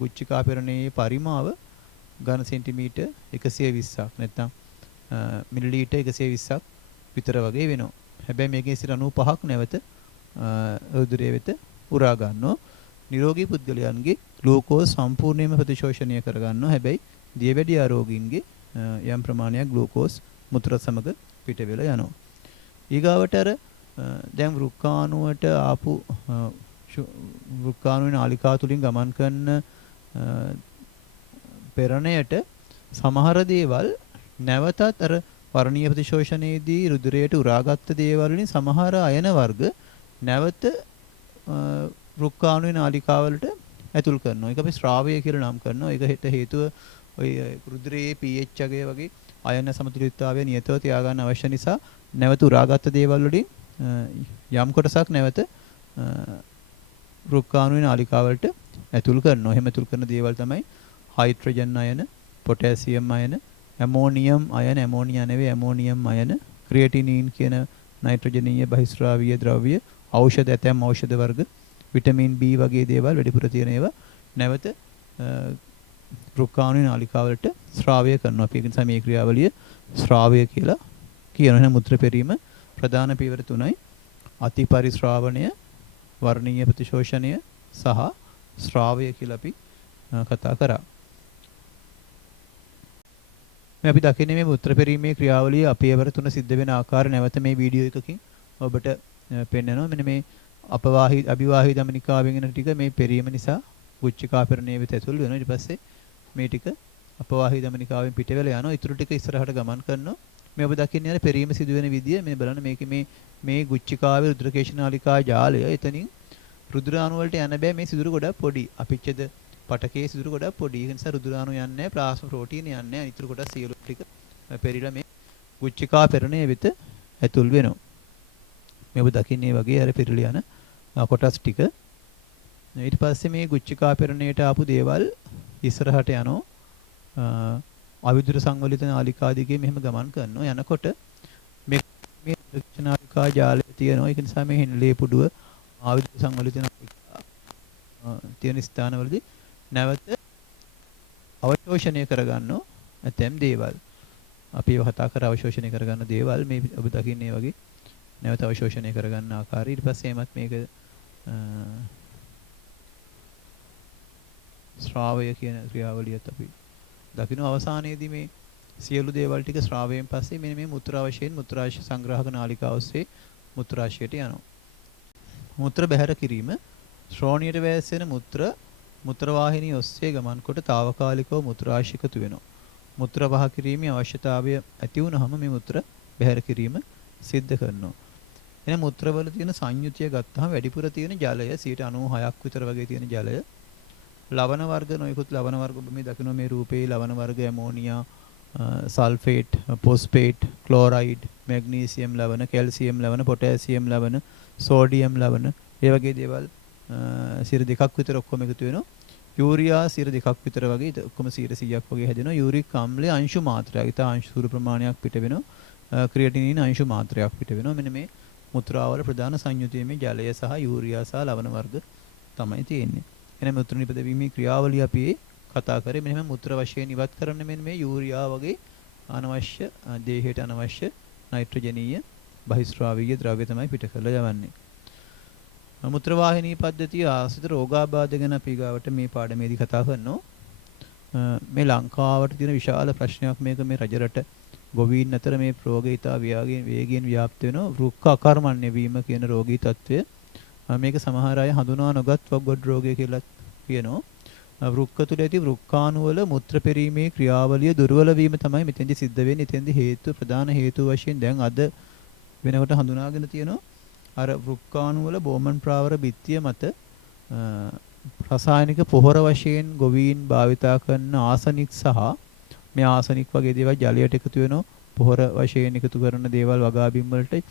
ගුච්චිකා පෙරණියේ පරිමාව ඝන සෙන්ටිමීටර් 120ක් නැත්නම් මිලිලීටර් 120ක් විතර වගේ වෙනවා. හැබැයි මේකේ 95ක් නැවත රුධිරය වෙත උරා ගන්නවා. නිරෝගී පුද්ගලයන්ගේ ග්ලූකෝස් සම්පූර්ණයෙන්ම ප්‍රතිශෝෂණය කර ගන්නවා. හැබැයි දියවැඩියා රෝගීන්ගේ යම් ප්‍රමාණයක් ග්ලූකෝස් මුත්‍ර සමග පිට වෙලා යනවා. ඊගාවට අර දැන් වෘක්කාණුවට ආපු වෘක්කාණුවේ නාලිකාව තුලින් ගමන් කරන පෙරණයට සමහර දේවල් නැවතත් අර වර්ණීය ප්‍රතිශෝෂණයේදී රුධිරයට උරාගත්ත දේවල් වලින් සමහර අයන වර්ග නැවත වෘක්කාණුවේ නාලිකාවලට ඇතුල් කරනවා. ඒක අපි ශ්‍රාවය කියලා නම් කරනවා. ඒක හේතුව ඔය රුධිරයේ pH අගය වගේ අයන සමතුලිතතාවය නියතව තියාගන්න අවශ්‍ය නිසා නැවත උරාගත්ත දේවල් වලින් යම් කොටසක් නැවත වෘක්කාණුවේ නාලිකාවලට ඇතුල් කරනවා. එහෙම ඇතුල් කරන දේවල් තමයි හයිඩ්‍රජන් අයන, පොටෑසියම් අයන, ඇමෝනියම් අයන, ඇමෝනියා නෙවෙයි ඇමෝනියම් අයන, ක්‍රියටිනින් කියන නයිට්‍රජනීය බහිස්රාවීය ද්‍රව්‍ය, ඖෂධ ඇතැම් ඖෂධ වර්ග, විටමින් B වගේ දේවල් වැඩිපුර තියෙන ඒවා නැවත වෘක්කාණුවේ නාලිකාවලට ස්‍රාවය කරනවා. අපි ඒ නිසා මේ ක්‍රියාවලිය ස්‍රාවය කියලා කියනවා. එහෙනම් මුත්‍ර පෙරීම ප්‍රධාන පියවර තුනයි. අතිපරිශ්‍රාවණය, වර්ණීය ප්‍රතිශෝෂණය සහ ස්‍රාවය කියලා අපි කතා කරා. මේ අපි දකින්නේ මේ මුත්‍ර පෙරීමේ ක්‍රියාවලිය අපේවර තුන සිද්ධ වෙන ආකාරය නැවත මේ වීඩියෝ එකකින් ඔබට පෙන්වනවා. මෙන්න මේ අභිවාහී දමනිකාවෙන් එන ටික මේ පෙරීම නිසා ගුච්චිකාපරණයේ වෙත ඇතුල් වෙනවා. ඊට පස්සේ මේ ටික අපවාහී දමනිකාවෙන් පිට වෙලා යනවා. ඊටු ටික ඉස්සරහට ගමන් කරනවා. මේ ඔබ දකින්නේ අර පෙරීම සිදු වෙන විදිය. මේ බලන්න මේකේ මේ ගුච්චිකාවේ රුධිර කේශනාලිකා ජාලය එතනින් රුධිරාණු වලට යන බෑ. මේ සිදුරු ගොඩක් පොඩි. අපිච්චද පටකයේ සිදුරු ගොඩක් පොඩි. ඒ නිසා රුධිරාණු යන්නේ නැහැ. ප්ලාස්මා ප්‍රෝටීන යන්නේ නැහැ. ඊටු කොටස් සියලු ටික පෙරිලා මේ ගුච්චිකාපරණයේ වෙත ඇතුල් වෙනවා. මේ ඔබ දකින්නේ වගේ අර පෙරිලා යන කොටස් ටික. ඊට පස්සේ මේ ගුච්චිකාපරණයට ආපු දේවල් ඉස්සරහට යනවා. අවිදුර සංවලිත නාලිකා දිගේ මෙහෙම ගමන් කරනවා. යනකොට මේ නාලිකා ජාලය තියෙනවා. ඒක නිසා මේ හෙන්ලේ පුඩුව අවිදුර සංවලිත නාලිකා තියෙන ස්ථානවලදී නැවත අවශෝෂණය කරගන්නවා. ඇතැම් දේවල් අපි ඒව කතා කර අවශෝෂණය කරගන්න දේවල් මේ ඔබ දකින්නේ වගේ නැවත අවශෝෂණය කරගන්න ආකාරය. ඊට පස්සේ එමත් මේක ස්‍රාවය කියන ක්‍රියාවලියත් අපි දකින්න අවසානයේදී මේ සියලු දේවල් ටික ස්‍රාවයෙන් පස්සේ මෙන්න මේ මුත්‍රාවශයෙන් මුත්‍රාශය සංග්‍රහක නාලිකාව ඔස්සේ මුත්‍රාශයට යනවා. මුත්‍ර බැහැර කිරීම ශ්‍රෝණියට වැස්සෙන මුත්‍ර වාහිනිය ඔස්සේ ගමන් කොට తాවකාලිකව මුත්‍රාශිකතු වෙනවා. මුත්‍ර වහ කිරීමේ අවශ්‍යතාවය ඇති වුනහම මේ මුත්‍ර බැහැර කිරීම සිද්ධ කරනවා. එන මුත්‍රවල තියෙන සංයුතිය ගත්තාම වැඩිපුර තියෙන ජලය 96ක් විතර වගේ තියෙන ජලය ලවණ වර්ග නොයෙකුත් ලවණ වර්ග ඔබ මේ දකින්න මේ රූපේ ලවණ වර්ග ammonia sulphate phosphate chloride magnesium ලවණ කැල්සියම් ලවණ පොටෑසියම් ලවණ සෝඩියම් ලවණ ඒ වගේ දේවල් 2ක් විතර ඔක්කොම එකතු වෙනවා යූරියා 2ක් විතර වගේ ඔක්කොම 100ක් වගේ හැදෙනවා යූරික් අම්ලයේ අංශු මාත්‍රයක් ඉතා අංශු සූර ප්‍රමාණයක් පිට වෙනවා ක්‍රියටිනින් අංශු මාත්‍රයක් පිට වෙනවා මෙන්න මේ මුත්‍රාවල ප්‍රධාන සංයුතිය මේ ජලය සහ යූරියා සහ ලවණ වර්ග තමයි තියෙන්නේ එනම් මුත්‍ර නිපදවීමේ ක්‍රියාවලිය අපි කතා කරේ මෙන්න මුත්‍ර වශයෙන් ඉවත් කරන්න මෙන්න මේ යූරියා වගේ අනවශ්‍ය දේහයට අනවශ්‍ය නයිට්‍රජනීය බහිස්රාවීය ද්‍රව්‍ය තමයි පිට කරලා යවන්නේ මුත්‍ර වාහිනී පද්ධතිය ආශ්‍රිත රෝගාබාධ ගැන අපි ගාවට මේ පාඩමේදී කතා කරනවා මේ ලංකාවට තියෙන විශාල ප්‍රශ්නයක් මේක මේ රජරට ගොවීන් අතර මේ රෝගය ඉතා වේගයෙන් ව්‍යාප්ත වෙනවා වෘක්ක අකර්මණ්‍ය වීම කියන රෝගී තත්ත්වය මේක සමහර අය හඳුනා නොගත් වග්ගොඩ රෝගය කියලා කියනවා වෘක්ක තුළ ඇති වෘක්කාණු වල මුත්‍ර පෙරීමේ ක්‍රියාවලිය දුර්වල වීම තමයි මෙතෙන්දි සිද්ධ වෙන්නේ. එතෙන්දි හේතු ප්‍රධාන හේතු වශයෙන් දැන් අද වෙනකොට හඳුනාගෙන තියෙනවා අර වෘක්කාණු වල බෝමන් ප්‍රාවර බිත්තිය මත රසායනික පොහොර වශයෙන් ගොවීන් භාවිතා කරන ආසනික් සහ මේ ආසනික් වගේ දේවල් ජලයට එකතු වෙනවා පොහොර වශයෙන් එකතු කරන දේවල් වගා බිම් වලට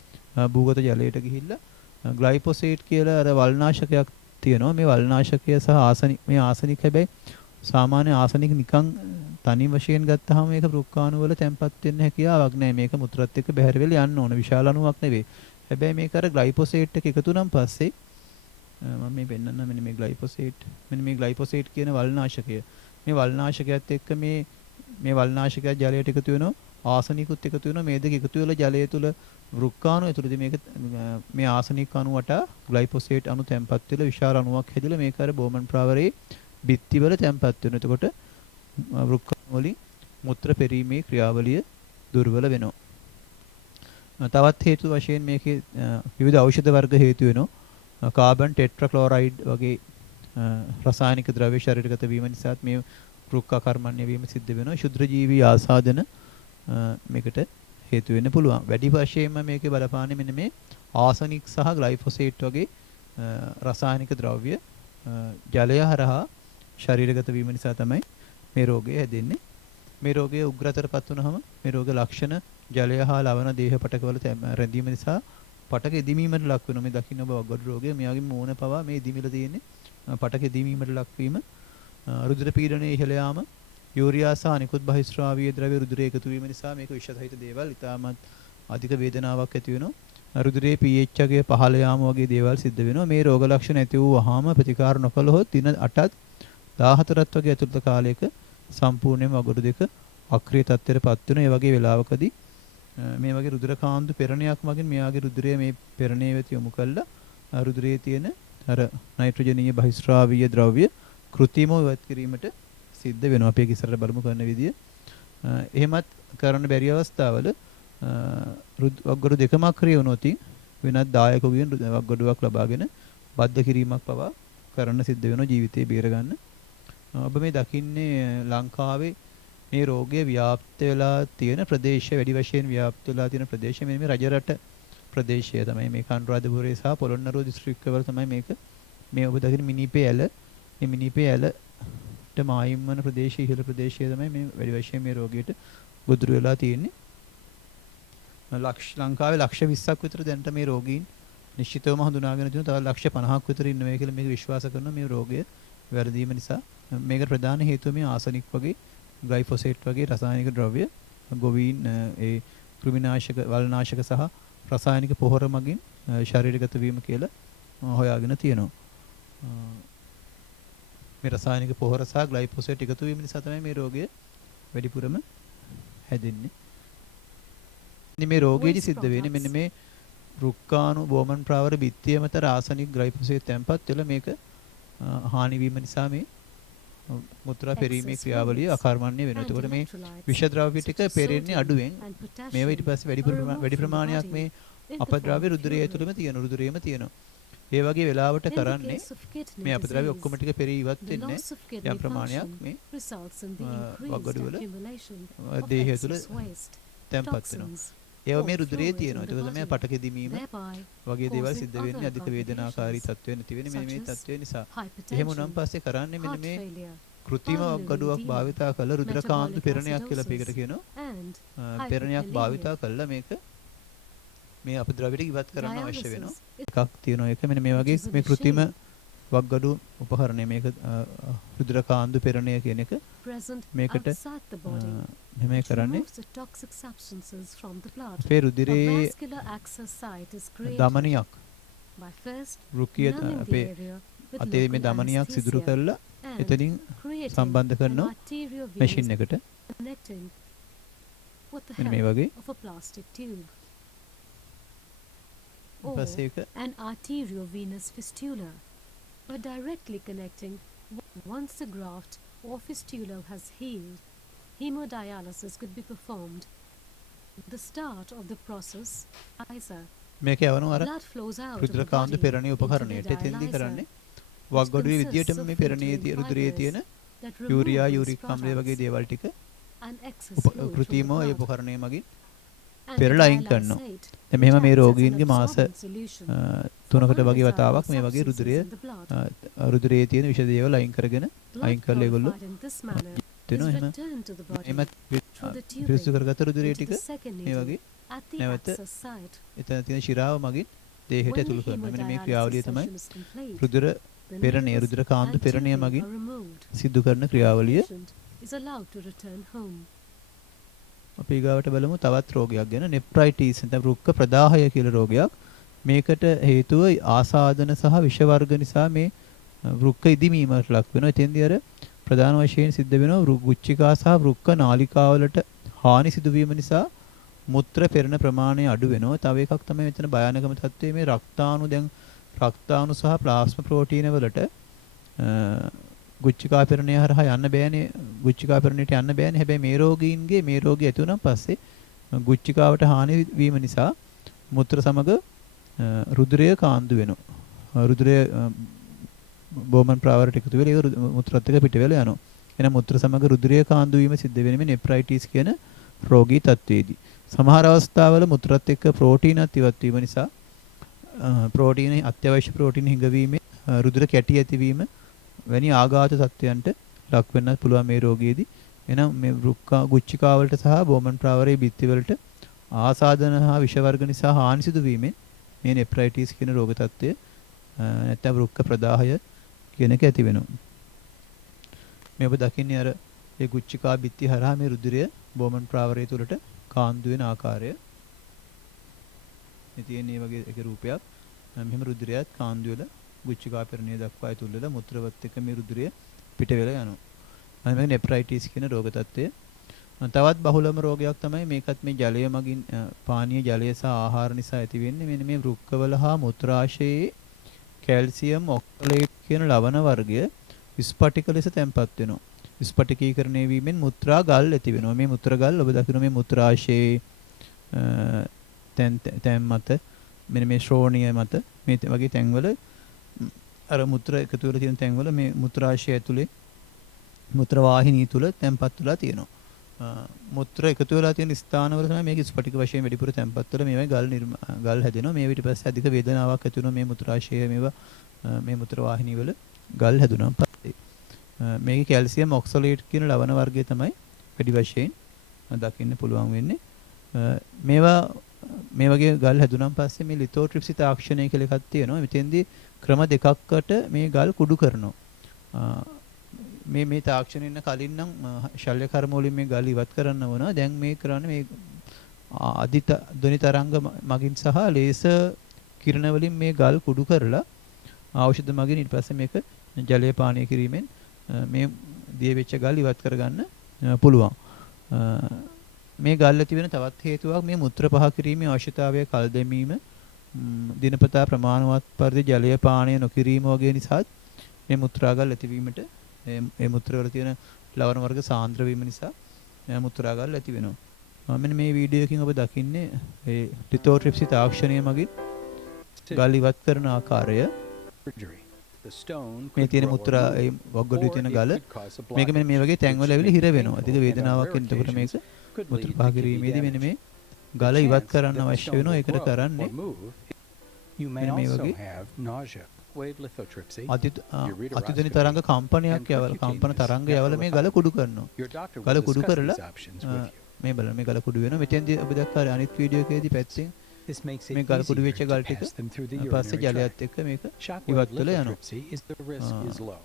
භූගත ජලයට ගිහිල්ලා ග්ලයිපොසේට් කියලා අර වල්නාශකයක් තියෙනවා මේ වල්නාශකය සහ ආසනික් මේ ආසනික් හැබැයි සාමාන්‍ය ආසනික් නිකන් තනි වශයෙන් ගත්තාම මේක වෘක්කාණු වල තැම්පත් වෙන්න හැකියාවක් නැහැ මේක මුත්‍රාත් එක්ක බැහැර වෙලා යන්න ඕන විශාල අණුවක් නෙවෙයි හැබැයි මේක අර ග්ලයිපොසේට් එක එකතු වුණාන් පස්සේ මම මේ පෙන්නන්න මෙන්න මේ ග්ලයිපොසේට් කියන වල්නාශකය මේ වල්නාශකයත් එක්ක මේ වල්නාශකය ජලයට එකතු වෙනවා ආසනිකුත් එකතු වෙනවා මේ දෙක එකතු වෙලා ජලය තුල වෘක්කාණු ඇතුළතදී මේක මේ ආසනික අණු වට ග්ලයිපොසේට් අණු තැම්පත් වෙලා විශාල අණුවක් හැදිලා මේක අර බෝමන් ප්‍රාවරයේ බිත්ති වල තැම්පත් වෙනවා එතකොට වෘක්කාණු වලින් මුත්‍ර පෙරීමේ ක්‍රියාවලිය දුර්වල වෙනවා තවත් හේතු වශයෙන් මේකේ විවිධ ඖෂධ වර්ග හේතු වෙනවා කාබන් ටෙට්‍රාක්ලෝරයිඩ් වගේ රසායනික ද්‍රව්‍ය ශරීරගත වීම නිසාත් මේ වෘක්ක කර්මණ්‍ය වීම සිද්ධ වෙනවා ශුද්‍ර ජීවී ආසාදන මේකට හේතු වෙන්න පුළුවන් වැඩි වශයෙන්ම මේකේ බලපාන්නේ මෙන්න මේ ආසනික් සහ ග්ලයිෆොසේට් වගේ රසායනික ද්‍රව්‍ය ජලය හරහා ශරීරගත වීම නිසා තමයි මේ රෝගය හැදෙන්නේ මේ රෝගය උග්‍රතරපත් වුනහම මේ රෝග ලක්ෂණ ජලය හා ලවණ දේහ පටකවල රැඳීම නිසා පටක ඉදිමීමට ලක් වෙනවා මේ දකින්න ඔබ වග්ගොඩ රෝගය මෙයාගේ මූණ පවා මේ ඉදිමිලා තියෙන්නේ පටක ඉදිමීමට ලක්වීම රුධිර පීඩනයේ ඉහළ යාම යූරියා සහ අනිකුත් බහිස්රාවීය ද්‍රව්‍ය රුධිරයේ එකතු වීම නිසා මේක විෂ සහිත දේවල් ඉතාමත් අධික වේදනාවක් ඇති වෙනවා රුධිරයේ pH එකේ පහළ යාම වගේ දේවල් සිද්ධ වෙනවා මේ රෝග ලක්ෂණ ඇති වූවාම ප්‍රතිකාර නොකළහොත් දින 8ත් 14ත් වගේ අතුරුත කාලයක සම්පූර්ණයෙන්ම වගොඩු දෙක අක්‍රිය තත්ත්වයටපත් වෙන ඒ වගේ වෙලාවකදී මේ වගේ රුධිර කාන්දු පෙරණයක් මගින් මෙයාගේ රුධිරය මේ පෙරණේ වෙත යොමු කළා රුධිරයේ තියෙන අර නයිට්‍රජනීය බහිස්රාවීය ද්‍රව්‍ය කෘත්‍රිමව ඉවත් කිරීමට සිද්ධ වෙනවා අපි ඒක ඉස්සරහට බලමු කරන විදිය. එහෙමත් කරන්න බැරි අවස්ථාවල වග්ගොඩු දෙකම අක්‍රිය වුණොත් වෙනත් දායකයෙකුගෙන් වග්ගොඩුවක් ලබාගෙන බද්ධ කිරීමක් පවා කරන්න සිද්ධ වෙනවා ජීවිතේ බේර ගන්න. ඔබ මේ දකින්නේ ලංකාවේ මේ රෝගය ව්‍යාප්ත වෙලා තියෙන ප්‍රදේශ වැඩි වශයෙන් ව්‍යාප්ත වෙලා තියෙන ප්‍රදේශ මේ රජරට ප්‍රදේශය තමයි මේක අනුරාධපුරයේ සහ පොළොන්නරුව දිස්ත්‍රික්කවල තමයි මේක මේ ඔබ දකින මිනිපේ ඇල මේ මිනිපේ ඇලට මායිම් වන ප්‍රදේශය ඉහළ ප්‍රදේශය තමයි මේ වැඩි වශයෙන් මේ රෝගයට ගොදුරු වෙලා තියෙන්නේ ලංකාවේ ලක්ෂ 20ක් විතර දැනට මේ රෝගීන් නිශ්චිතවම හඳුනාගෙන තියෙනවා තව ලක්ෂ 50ක් විතර ඉන්නවා කියලා මේක විශ්වාස කරනවා මේ රෝගය වැරදීම නිසා මේකට ප්‍රධාන හේතුව මේ ආසනික් වගේ ග්ලයිෆොසේට් වගේ රසායනික ද්‍රව්‍ය ගොවීන් ඒ කෘමිනාශක වල්නාශක සහ රසායනික පොහොර මගින් ශරීරගත වීම කියලා හොයාගෙන තියෙනවා. මේ රසායනික පොහොර සහ ග්ලයිෆොසේට් එකතු වීම නිසා තමයි මේ රෝගය වැඩිපුරම හැදෙන්නේ. මේ රෝගයේදී සිද්ධ වෙන්නේ මෙන්න මේ වෘක්කාණු බෝමන් ප්‍රාවර බිත්තිය මත රාසනික ග්ලයිෆොසේට් තැම්පත් වෙලා මේක හානි වීම නිසා මේ මුත්‍රා පෙරීමේ ක්‍රියාවලිය අකර්මණ්‍ය වෙනවා. එතකොට මේ විෂ ද්‍රව්‍ය ටික පෙරෙන්නේ අඩුවෙන්. මේවා ඊට පස්සේ වැඩි ප්‍රමාණයක් මේ අපද්‍රව්‍ය රුධිරය ඇතුළෙම තියෙනවා. රුධිරයේම තියෙනවා. ඒ වගේ වෙලාවට කරන්නේ මේ අපද්‍රව්‍ය ඔක්කොම ටික පෙරී ඉවත් වෙන්නේ යම් ප්‍රමාණයක් මේ වගඩු වල දේහය තුළ තැම්පත් වෙනවා. ඒව මේ or රුධිරයේ fluid තියෙනවා. in the ඒක තමයි body, පටක දිමීම thereby වගේ දේවල් causing සිද්ධ වෙන්නේ other අධික වේදනාකාරී complications තත්ත්වෙ නැති වෙන්නේ මේ such as තත්ත්වය නිසා. එහෙම උනන් hypertension, පස්සේ කරන්නේ මෙන්න heart මේ failure, කෘත්‍රිම pulmonary වක්ගඩුවක් edema, භාවිතා කරලා රුධිර කාන්දු metabolic පෙරණයක් කියලා අපි ඒකට acidosis, කියනවා. and පෙරණයක් භාවිතා hyperkalemia. කරලා මේක මේ අපද්‍රව්‍ය ටික ඉවත් කරන්න අවශ්‍ය වෙනවා. Dialysis is එකක් තියෙනවා ඒක මෙන්න මේ which වගේ is a මේ කෘත්‍රිම machine වක්ගඩු උපකරණය මේක රුධිර කාන්දු පෙරණය කියන එක present මේකට outside the body. මෙහෙම It කරන්නේ removes the toxic substances from the blood. අපේ A රුධිරයේ vascular access site is created දමනියක් by first රුකිය numbing the අපේ area with අතේ මේ local දමනියක් සිදුරු anesthesia කරලා and එතනින් creating සම්බන්ධ an කරනවා arteriovenous මැෂින් එකට. connecting with the මෙන්න මේ help වගේ. of a plastic tube. ඊට Or පස්සේ ඒක an arteriovenous fistula by directly connecting. Once the graft or fistula has healed, hemodialysis could be performed. The start of the process is මේක යවනවා අර blood flows out of රුධිර the කාන්දු body පෙරණිය into the උපකරණයට. එතෙන්දී dialyzer කරන්නේ වක්ගඩුවේ විදියටම මේ පෙරණියේ රුධිරයේ තියෙන that යූරියා remove යූරික් these අම්ලය වගේ products දේවල් ටික and excess fluid from the කෘත්‍රිමව A blood. උපකරණය මගින් And පෙරලා the අයින් කරනවා. dialysate දැන් මෙහෙම මේ acts as an රෝගීන්ගේ මාස absorbent solution තුනකට for වගේ undesirable වතාවක් මේ වගේ රුධිරය substances in the blood. රුධිරයේ තියෙන විෂ දේවල් අයින් කරගෙන Blood අයින් කරලා ඒගොල්ලෝ purified in this manner දෙනවා. is එහෙම returned to the body එහෙම through the පිරිසු tubing කරගත්ත රුධිරය into ටික the second මේ needle වගේ at the නැවත access site. එතන තියෙන ශිරාව මගින් දේහයට When the ඇතුළු කරනවා. මෙන්න මේ hemodialysis ක්‍රියාවලිය තමයි session is complete, රුධිර the පෙරණිය needles රුධිර කාන්දු and පෙරණිය tubing මගින් are removed. සිදු කරන ක්‍රියාවලිය. Patient is allowed to return home. අපි ඊගාවට බලමු තවත් රෝගයක් ගැන නෙෆ්‍රයිටිස් නැත්නම් රුක්ක ප්‍රදාහය කියලා රෝගයක්. මේකට හේතුව ආසාදන සහ විෂ වර්ග නිසා මේ රුක්ක ඉදිමීමට ලක් වෙනවා. එතෙන්දී අර ප්‍රධාන වශයෙන් සිද්ධ වෙනවා ගුච්චිකා සහ රුක්ක නාලිකාවලට හානි සිදුවීම නිසා මුත්‍ර පෙරණ ප්‍රමාණය අඩු වෙනවා. තව එකක් තමයි මෙතන භයානකම තත්ත්වය මේ රක්තාණු සහ ප්ලාස්මා ප්‍රෝටීන වලට ගුච්චිකා පෙරණය හරහා යන්න බෑනේ. ගුච්චිකා පෙරණයට යන්න බෑනේ. හැබැයි මේ රෝගීන්ගේ මේ රෝගී ඇති වුණාන් පස්සේ ගුච්චිකාවට හානි වීම නිසා මුත්‍ර සමග රුධිරය කාන්දු වෙනවා. රුධිරය බෝමන් ප්‍රාවරයට එකතු වෙලා ඒක මුත්‍රාත් එක්ක පිට වෙලා යනවා. එහෙනම් මුත්‍ර සමග රුධිරය කාන්දු වීම සිද්ධ වෙන්නේ මේ නෙෆ්‍රයිටිස් කියන රෝගී තත්ත්වයේදී. සමහර අවස්ථාවල මුත්‍රාත් එක්ක ප්‍රෝටීනත් ඉවත් වීම නිසා ප්‍රෝටීන අත්‍යවශ්‍ය ප්‍රෝටීන හිඟවීමේ රුධිර කැටි ඇතිවීම වැනි ආඝාත තත්ත්වයන්ට ලක් වෙන්නත් පුළුවන් මේ රෝගියේදී. එහෙනම් මේ ගුච්චිකා වලට සහ බෝමන් ප්‍රාවරයේ බිත්ති වලට ආසාදන හා විෂ වර්ග නිසා හානි සිදු වීමෙන් මේ නෙෆ්‍රයිටිස් කියන රෝග තත්ත්වය නැත්නම් රුක්ක ප්‍රදාහය කියන එක ඇති වෙනවා. මේ ඔබ දකින්නේ අර ඒ ගුච්චිකා බිත්ති හරහා මේ රුධිරය බෝමන් ප්‍රාවරය තුලට කාන්දු වෙන ආකාරය. මේ තියෙන මේ වගේ එක රූපයක්. මෙහෙම රුධිරයත් කාන්දු වෙලා ගුච්චිකා පෙරණිය දක්වා ඇතුළේලා මුත්‍රවත් එක්ක මේ රුධිරය පිට වෙලා යනවා. අනේ මේ නෙෆ්‍රයිටිස් කියන රෝග තත්ත්වය. තවත් බහුලම රෝගයක් තමයි මේකත් මේ ජලය මගින් පානීය ජලය සහ ආහාර නිසා ඇති වෙන්නේ. මෙන්න මේ වෘක්කවල හා මුත්‍රාශයේ කැල්සියම් ඔක්සලේට් කියන ලවණ වර්ගය ස්පටික ලෙස තැන්පත් වෙනවා. ස්පටිකීකරණය වීමෙන් මුත්‍රා ගල් ඇති වෙනවා. මේ මුත්‍රා ගල් ඔබ දකින මේ මුත්‍රාශයේ තැන් මත මෙන්න මේ ශ්‍රෝණිය මත මේ වගේ තැන්වල අර මුත්‍ර එකතු වෙලා තියෙන තැන්වල මේ මුත්‍රාශය ඇතුලේ මුත්‍ර වාහිනිය තුල තැන්පත් වෙලා තියෙනවා. මුත්‍ර එකතු වෙලා තියෙන ස්ථානවල තමයි මේක ස්පටික වශයෙන් වැඩිපුර තැන්පත් වෙලා මේවයි ගල් හැදෙනවා. මේ ඊට පස්සේ අධික වේදනාවක් ඇති වෙනවා මේ මුත්‍රාශය මේවා මේ මුත්‍ර වාහිනිය වල ගල් හැදුනා පස්සේ. මේකේ කැල්සියම් ඔක්සලේට් කියන ලවණ වර්ගය තමයි වැඩි වශයෙන් දකින්න පුළුවන් වෙන්නේ. මේවා මේ වගේ ගල් හැදුනන් පස්සේ මේ ලිතෝට්‍රිප්සි තාක්ෂණය කියලා එකක් තියෙනවා. මෙතෙන්දී ක්‍රම දෙකකට මේ ගල් කුඩු කරනවා. මේ තාක්ෂණය ඉන්න කලින් නම් ශල්‍ය කර්ම වලින් මේ ගල් ඉවත් කරන්න ඕන. දැන් මේ කරන්නේ මේ අධිත ධ්වනි තරංග මගින් සහ ලේසර් කිරණ වලින් මේ ගල් කුඩු කරලා ඖෂධ මගින් ඊට පස්සේ මේක ජලය පානය කිරීමෙන් මේ දිය වෙච්ච ගල් ඉවත් කරගන්න පුළුවන්. මේ ගල් ඇති වෙන තවත් හේතුවක් මේ මුත්‍ර පහ කිරීමේ අවශ්‍යතාවය කල් දැමීම දිනපතා ප්‍රමාණවත් පරිදි ජලය පානය නොකිරීම වගේ නිසාත් මේ මුත්‍රා ගල් ඇතිවීමට මේ මුත්‍ර වල තියෙන ලවණ වර්ග සාන්ද්‍ර වීම නිසා මුත්‍රා ගල් ඇති වෙනවා. මෙන්න මේ වීඩියෝ එකකින් ඔබ දකින්නේ ඒ ලිතෝට්‍රිප්සි තාක්ෂණය මගින් ගල් ඉවත් කරන ආකාරය. මේ තියෙන මුත්‍රා ඒ වග්ගඩුවේ තියෙන ගල මේක මෙන්න මේ වගේ තැන්වල ඇවිල්ලා හිර වෙනවා. අධික වේදනාවක් එනකොට මේක මුත්‍ර පහ කිරීමේදී මෙන්න මේ ගල ඉවත් chance කරන්න that the අවශ්‍ය stone වෙනවා. will ඒකට grow or කරන්නේ move. You may මෙන්න මේ also වගේ have nausea, wave lithotripsy, අතිධ්වනි තරංග කම්පනයක් යවලා කම්පන තරංග යවලා මේ ගල කුඩු කරනවා. your doctor ගල will කුඩු discuss කරලා these options with you. මේ බලන්න මේ ගල කුඩු වෙනවා. මෙතෙන්දී ඔබ දැක්කා අනිත් වීඩියෝ එකේදී පැත්තෙන් This makes මේ it ගල කුඩු easier වෙච්ච to ගල් ටික pass them through the පස්සේ urinary ජලයත් tract. එක්ක මේක Shockwave ඉවත් වෙලා යනවා. lithotripsy is the risk is low.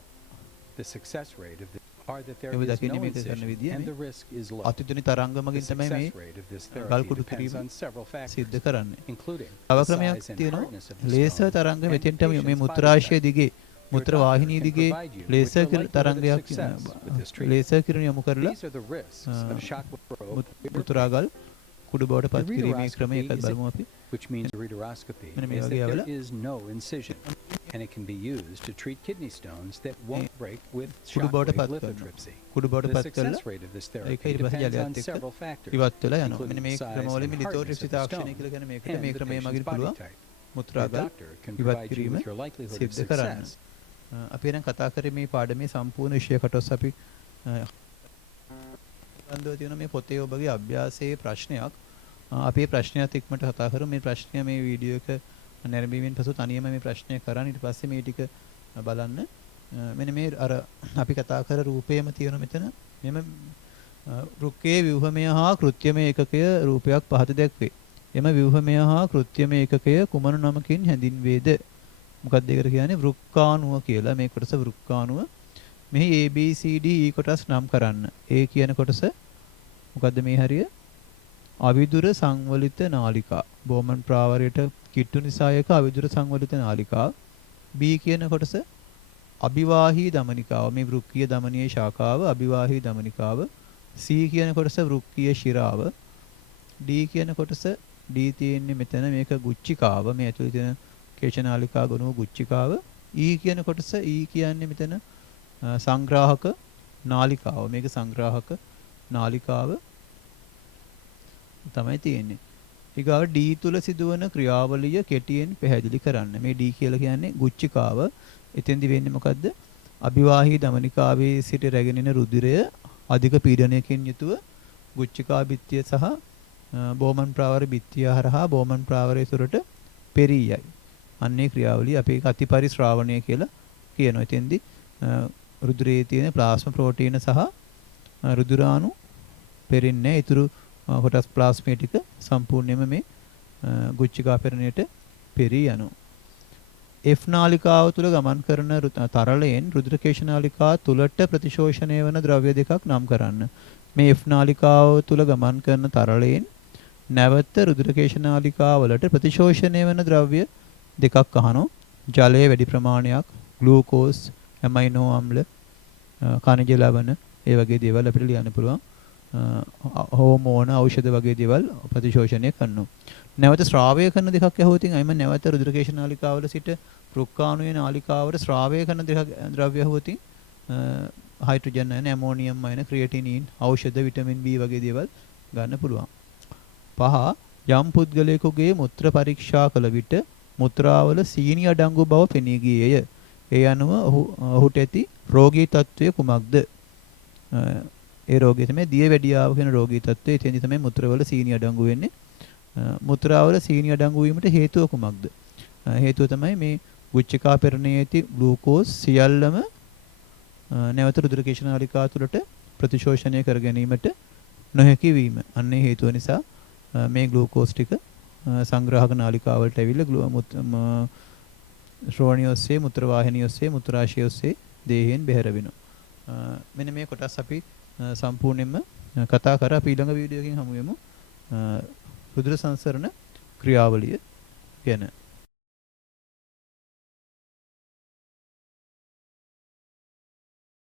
The success rate of this are that there ඔබ is දකින්නේ no මේක කරන incision විදිය and මේ the risk is low. අතිධ්වනි තරංග The මගින් තමයි මේ success rate of this ගල් therapy කුඩු depends කිරීම on several සිද්ධ factors, කරන්නේ. including තව the ක්‍රමයක් size and තියෙනවා. hardness of the laser stone තරංග and the මෙතෙන්ට මේ patient's body මුත්‍රාශය type. දිගේ Your මුත්‍ර doctor වාහිනිය can දිගේ provide you with laser your likelihood of තරංගයක් success with this treatment. Laser කිරණ යොමු කරලා These are the risks of shockwave මුත්‍රාගල් කුඩු බවට The පත් කිරීමේ ක්‍රමය ureteroscopy එකක් is බලමු අපි. which means ureteroscopy, මෙන්න මේ is වගේ that යවලා there is no incision, and it can be used to treat kidney stones that won't break with කුඩු බවට shockwave පත් කරනවා. lithotripsy. කුඩු බවට The පත් කරලා success rate of this ඒක therapy ඊට පස්සේ depends ජලයත් on එක්ක several factors, ඉවත් වෙලා යනවා. including මෙන්න මේ the size ක්‍රමවලින් and මේ hardness ලිතෝට්‍රිප්සි of the තාක්ෂණය stone කියලා කියන මේකට and මේ the ක්‍රමය patient's මගින් body පුළුවන් type. Your මුත්‍රාගල් doctor can ඉවත් provide you කිරීම with your likelihood of සිද්ධ කරන්න. success. අපි දැන් කතා කරේ මේ පාඩමේ සම්පූර්ණ විෂය කොටස් අපි සම්බන්ධව තියෙන මේ පොතේ ඔබගේ අභ්‍යාසයේ ප්‍රශ්නයක්. අපි මේ ප්‍රශ්නයත් ඉක්මනට කතා කරමු. මේ ප්‍රශ්නය මේ වීඩියෝ එක නැරඹීමෙන් පසු තනියම මේ ප්‍රශ්නය කරන්න. ඊට පස්සේ මේ ටික බලන්න. මෙන්න මේ අර අපි කතා කර රූපයේම තියෙන මෙතන මෙම රුක්කේ ව්‍යුහමය හා කෘත්‍යමය ඒකකය රූපයක් පහත දැක්වේ. එම ව්‍යුහමය හා කෘත්‍යමය ඒකකය කුමන නමකින් හැඳින්වේද? මොකක්ද ඒකට කියන්නේ? වෘක්කාණුව කියලා. මේ කොටස වෘක්කාණුව. මෙහි A B C D E කොටස් නම් කරන්න. A කියන කොටස මොකද්ද මේ හරිය? අවිදුර සංවලිත නාලිකා. බෝමන් ප්‍රාවරයට කිට්ටු නිසා එක අවිදුර සංවලිත නාලිකා. B කියන කොටස අභිවාහී දමනිකාව. මේ වෘක්කීය දමනීය ශාඛාව අභිවාහී දමනිකාව. C කියන කොටස වෘක්කීය ශිරාව. D කියන කොටස D තියෙන්නේ මෙතන මේක ගුච්චිකාව. මේ ඇතුලේ තියෙන කේශනාලිකා ගොනුව ගුච්චිකාව. E කියන කොටස E කියන්නේ මෙතන සංග්‍රාහක නාලිකාව. මේක සංග්‍රාහක නාලිකාව තමයි තියෙන්නේ. ඊගාව D තුල සිදුවන ක්‍රියාවලිය කෙටියෙන් පැහැදිලි කරන්න. මේ D කියලා කියන්නේ ගුච්චිකාව. එතෙන්දි වෙන්නේ මොකද්ද? අභිවාහී දමනිකාවේ සිට රැගෙන එන රුධිරය අධික පීඩනයකින් යුතුව ගුච්චිකා බිත්තිය සහ බෝමන් ප්‍රාවර බිත්තිය හරහා බෝමන් ප්‍රාවරය තුරට පෙරී යයි. අන්නේ ක්‍රියාවලිය අපි ඒක අතිපරිශ්‍රාවණය කියලා කියනවා. එතෙන්දි රුධිරයේ තියෙන ප්ලාස්මා ප්‍රෝටීන සහ රුධිරාණු පෙරෙන්නේ ඊතුරු කොටස් ප්ලාස්මේ ටික සම්පූර්ණයෙන්ම මේ ගුච්චිකා පෙරණයට පෙරී යනවා. F නාලිකාව තුල ගමන් කරන තරලයෙන් රුධිර කේශනාලිකා තුලට ප්‍රතිශෝෂණය වන ද්‍රව්‍ය දෙකක් නම් කරන්න. මේ F නාලිකාව තුල ගමන් කරන තරලයෙන් නැවත රුධිර කේශනාලිකා වලට ප්‍රතිශෝෂණය වන ද්‍රව්‍ය දෙකක් අහනවා. ජලයේ වැඩි ප්‍රමාණයක්, ග්ලූකෝස්, ඇමයිනෝ අම්ල, ಖನಿජ ලවණ ඒ වගේ දේවල් අපිට ලියන්න පුළුවන්. හෝමෝන ඖෂධ වගේ දේවල් ප්‍රතිශෝෂණය කරනවා. නැවත ශ්‍රාවය කරන දෙකක් ඇහුවොතින් අයිම නැවත රුධිර කේශනාලිකාවල සිට වෘක්කාණුවේ නාලිකාවට ශ්‍රාවය කරන දෙකක් ද්‍රව්‍ය ඇහුවොතින් හයිඩ්‍රජන් අයන, ඇමෝනියම් අයන, ක්‍රියටිනින්, ඖෂධ, විටමින් B වගේ දේවල් ගන්න පුළුවන්. 5. යම් පුද්ගලයෙකුගේ මුත්‍ර පරීක්ෂා කළ විට මුත්‍රාවල සීනි අඩංගු බව පෙනී ගියේය. ඒ අනුව ඔහුට ඇති රෝගී තත්ත්වය කුමක්ද? ඒ රෝගය තමයි දියවැඩියාව කියන රෝගී තත්ත්වය. එතෙන්දි තමයි මුත්‍රවල සීනි අඩංගු වෙන්නේ. මුත්‍රාවල සීනි අඩංගු වීමට හේතුව කුමක්ද? හේතුව තමයි මේ ගුච්චිකා පෙරණේ ඇති ග්ලූකෝස් සියල්ලම නැවත රුධිර කේශනාලිකා තුළට ප්‍රතිශෝෂණය කර ගැනීමට නොහැකි වීම. අන්නේ හේතුව නිසා මේ ග්ලූකෝස් ටික සංග්‍රාහක නාලිකාවලට ඇවිල්ලා ශ්‍රෝණිය ඔස්සේ, මුත්‍ර වාහිනිය ඔස්සේ, මුත්‍රාශය ඔස්සේ දේහයෙන් බැහැර වෙනවා. මෙන්න මේ කොටස් අපි සම්පූර්ණයෙන්ම කතා කරා. අපි ඊළඟ වීඩියෝ එකකින් හමු වෙමු රුධිර සංසරණ ක්‍රියාවලිය ගැන.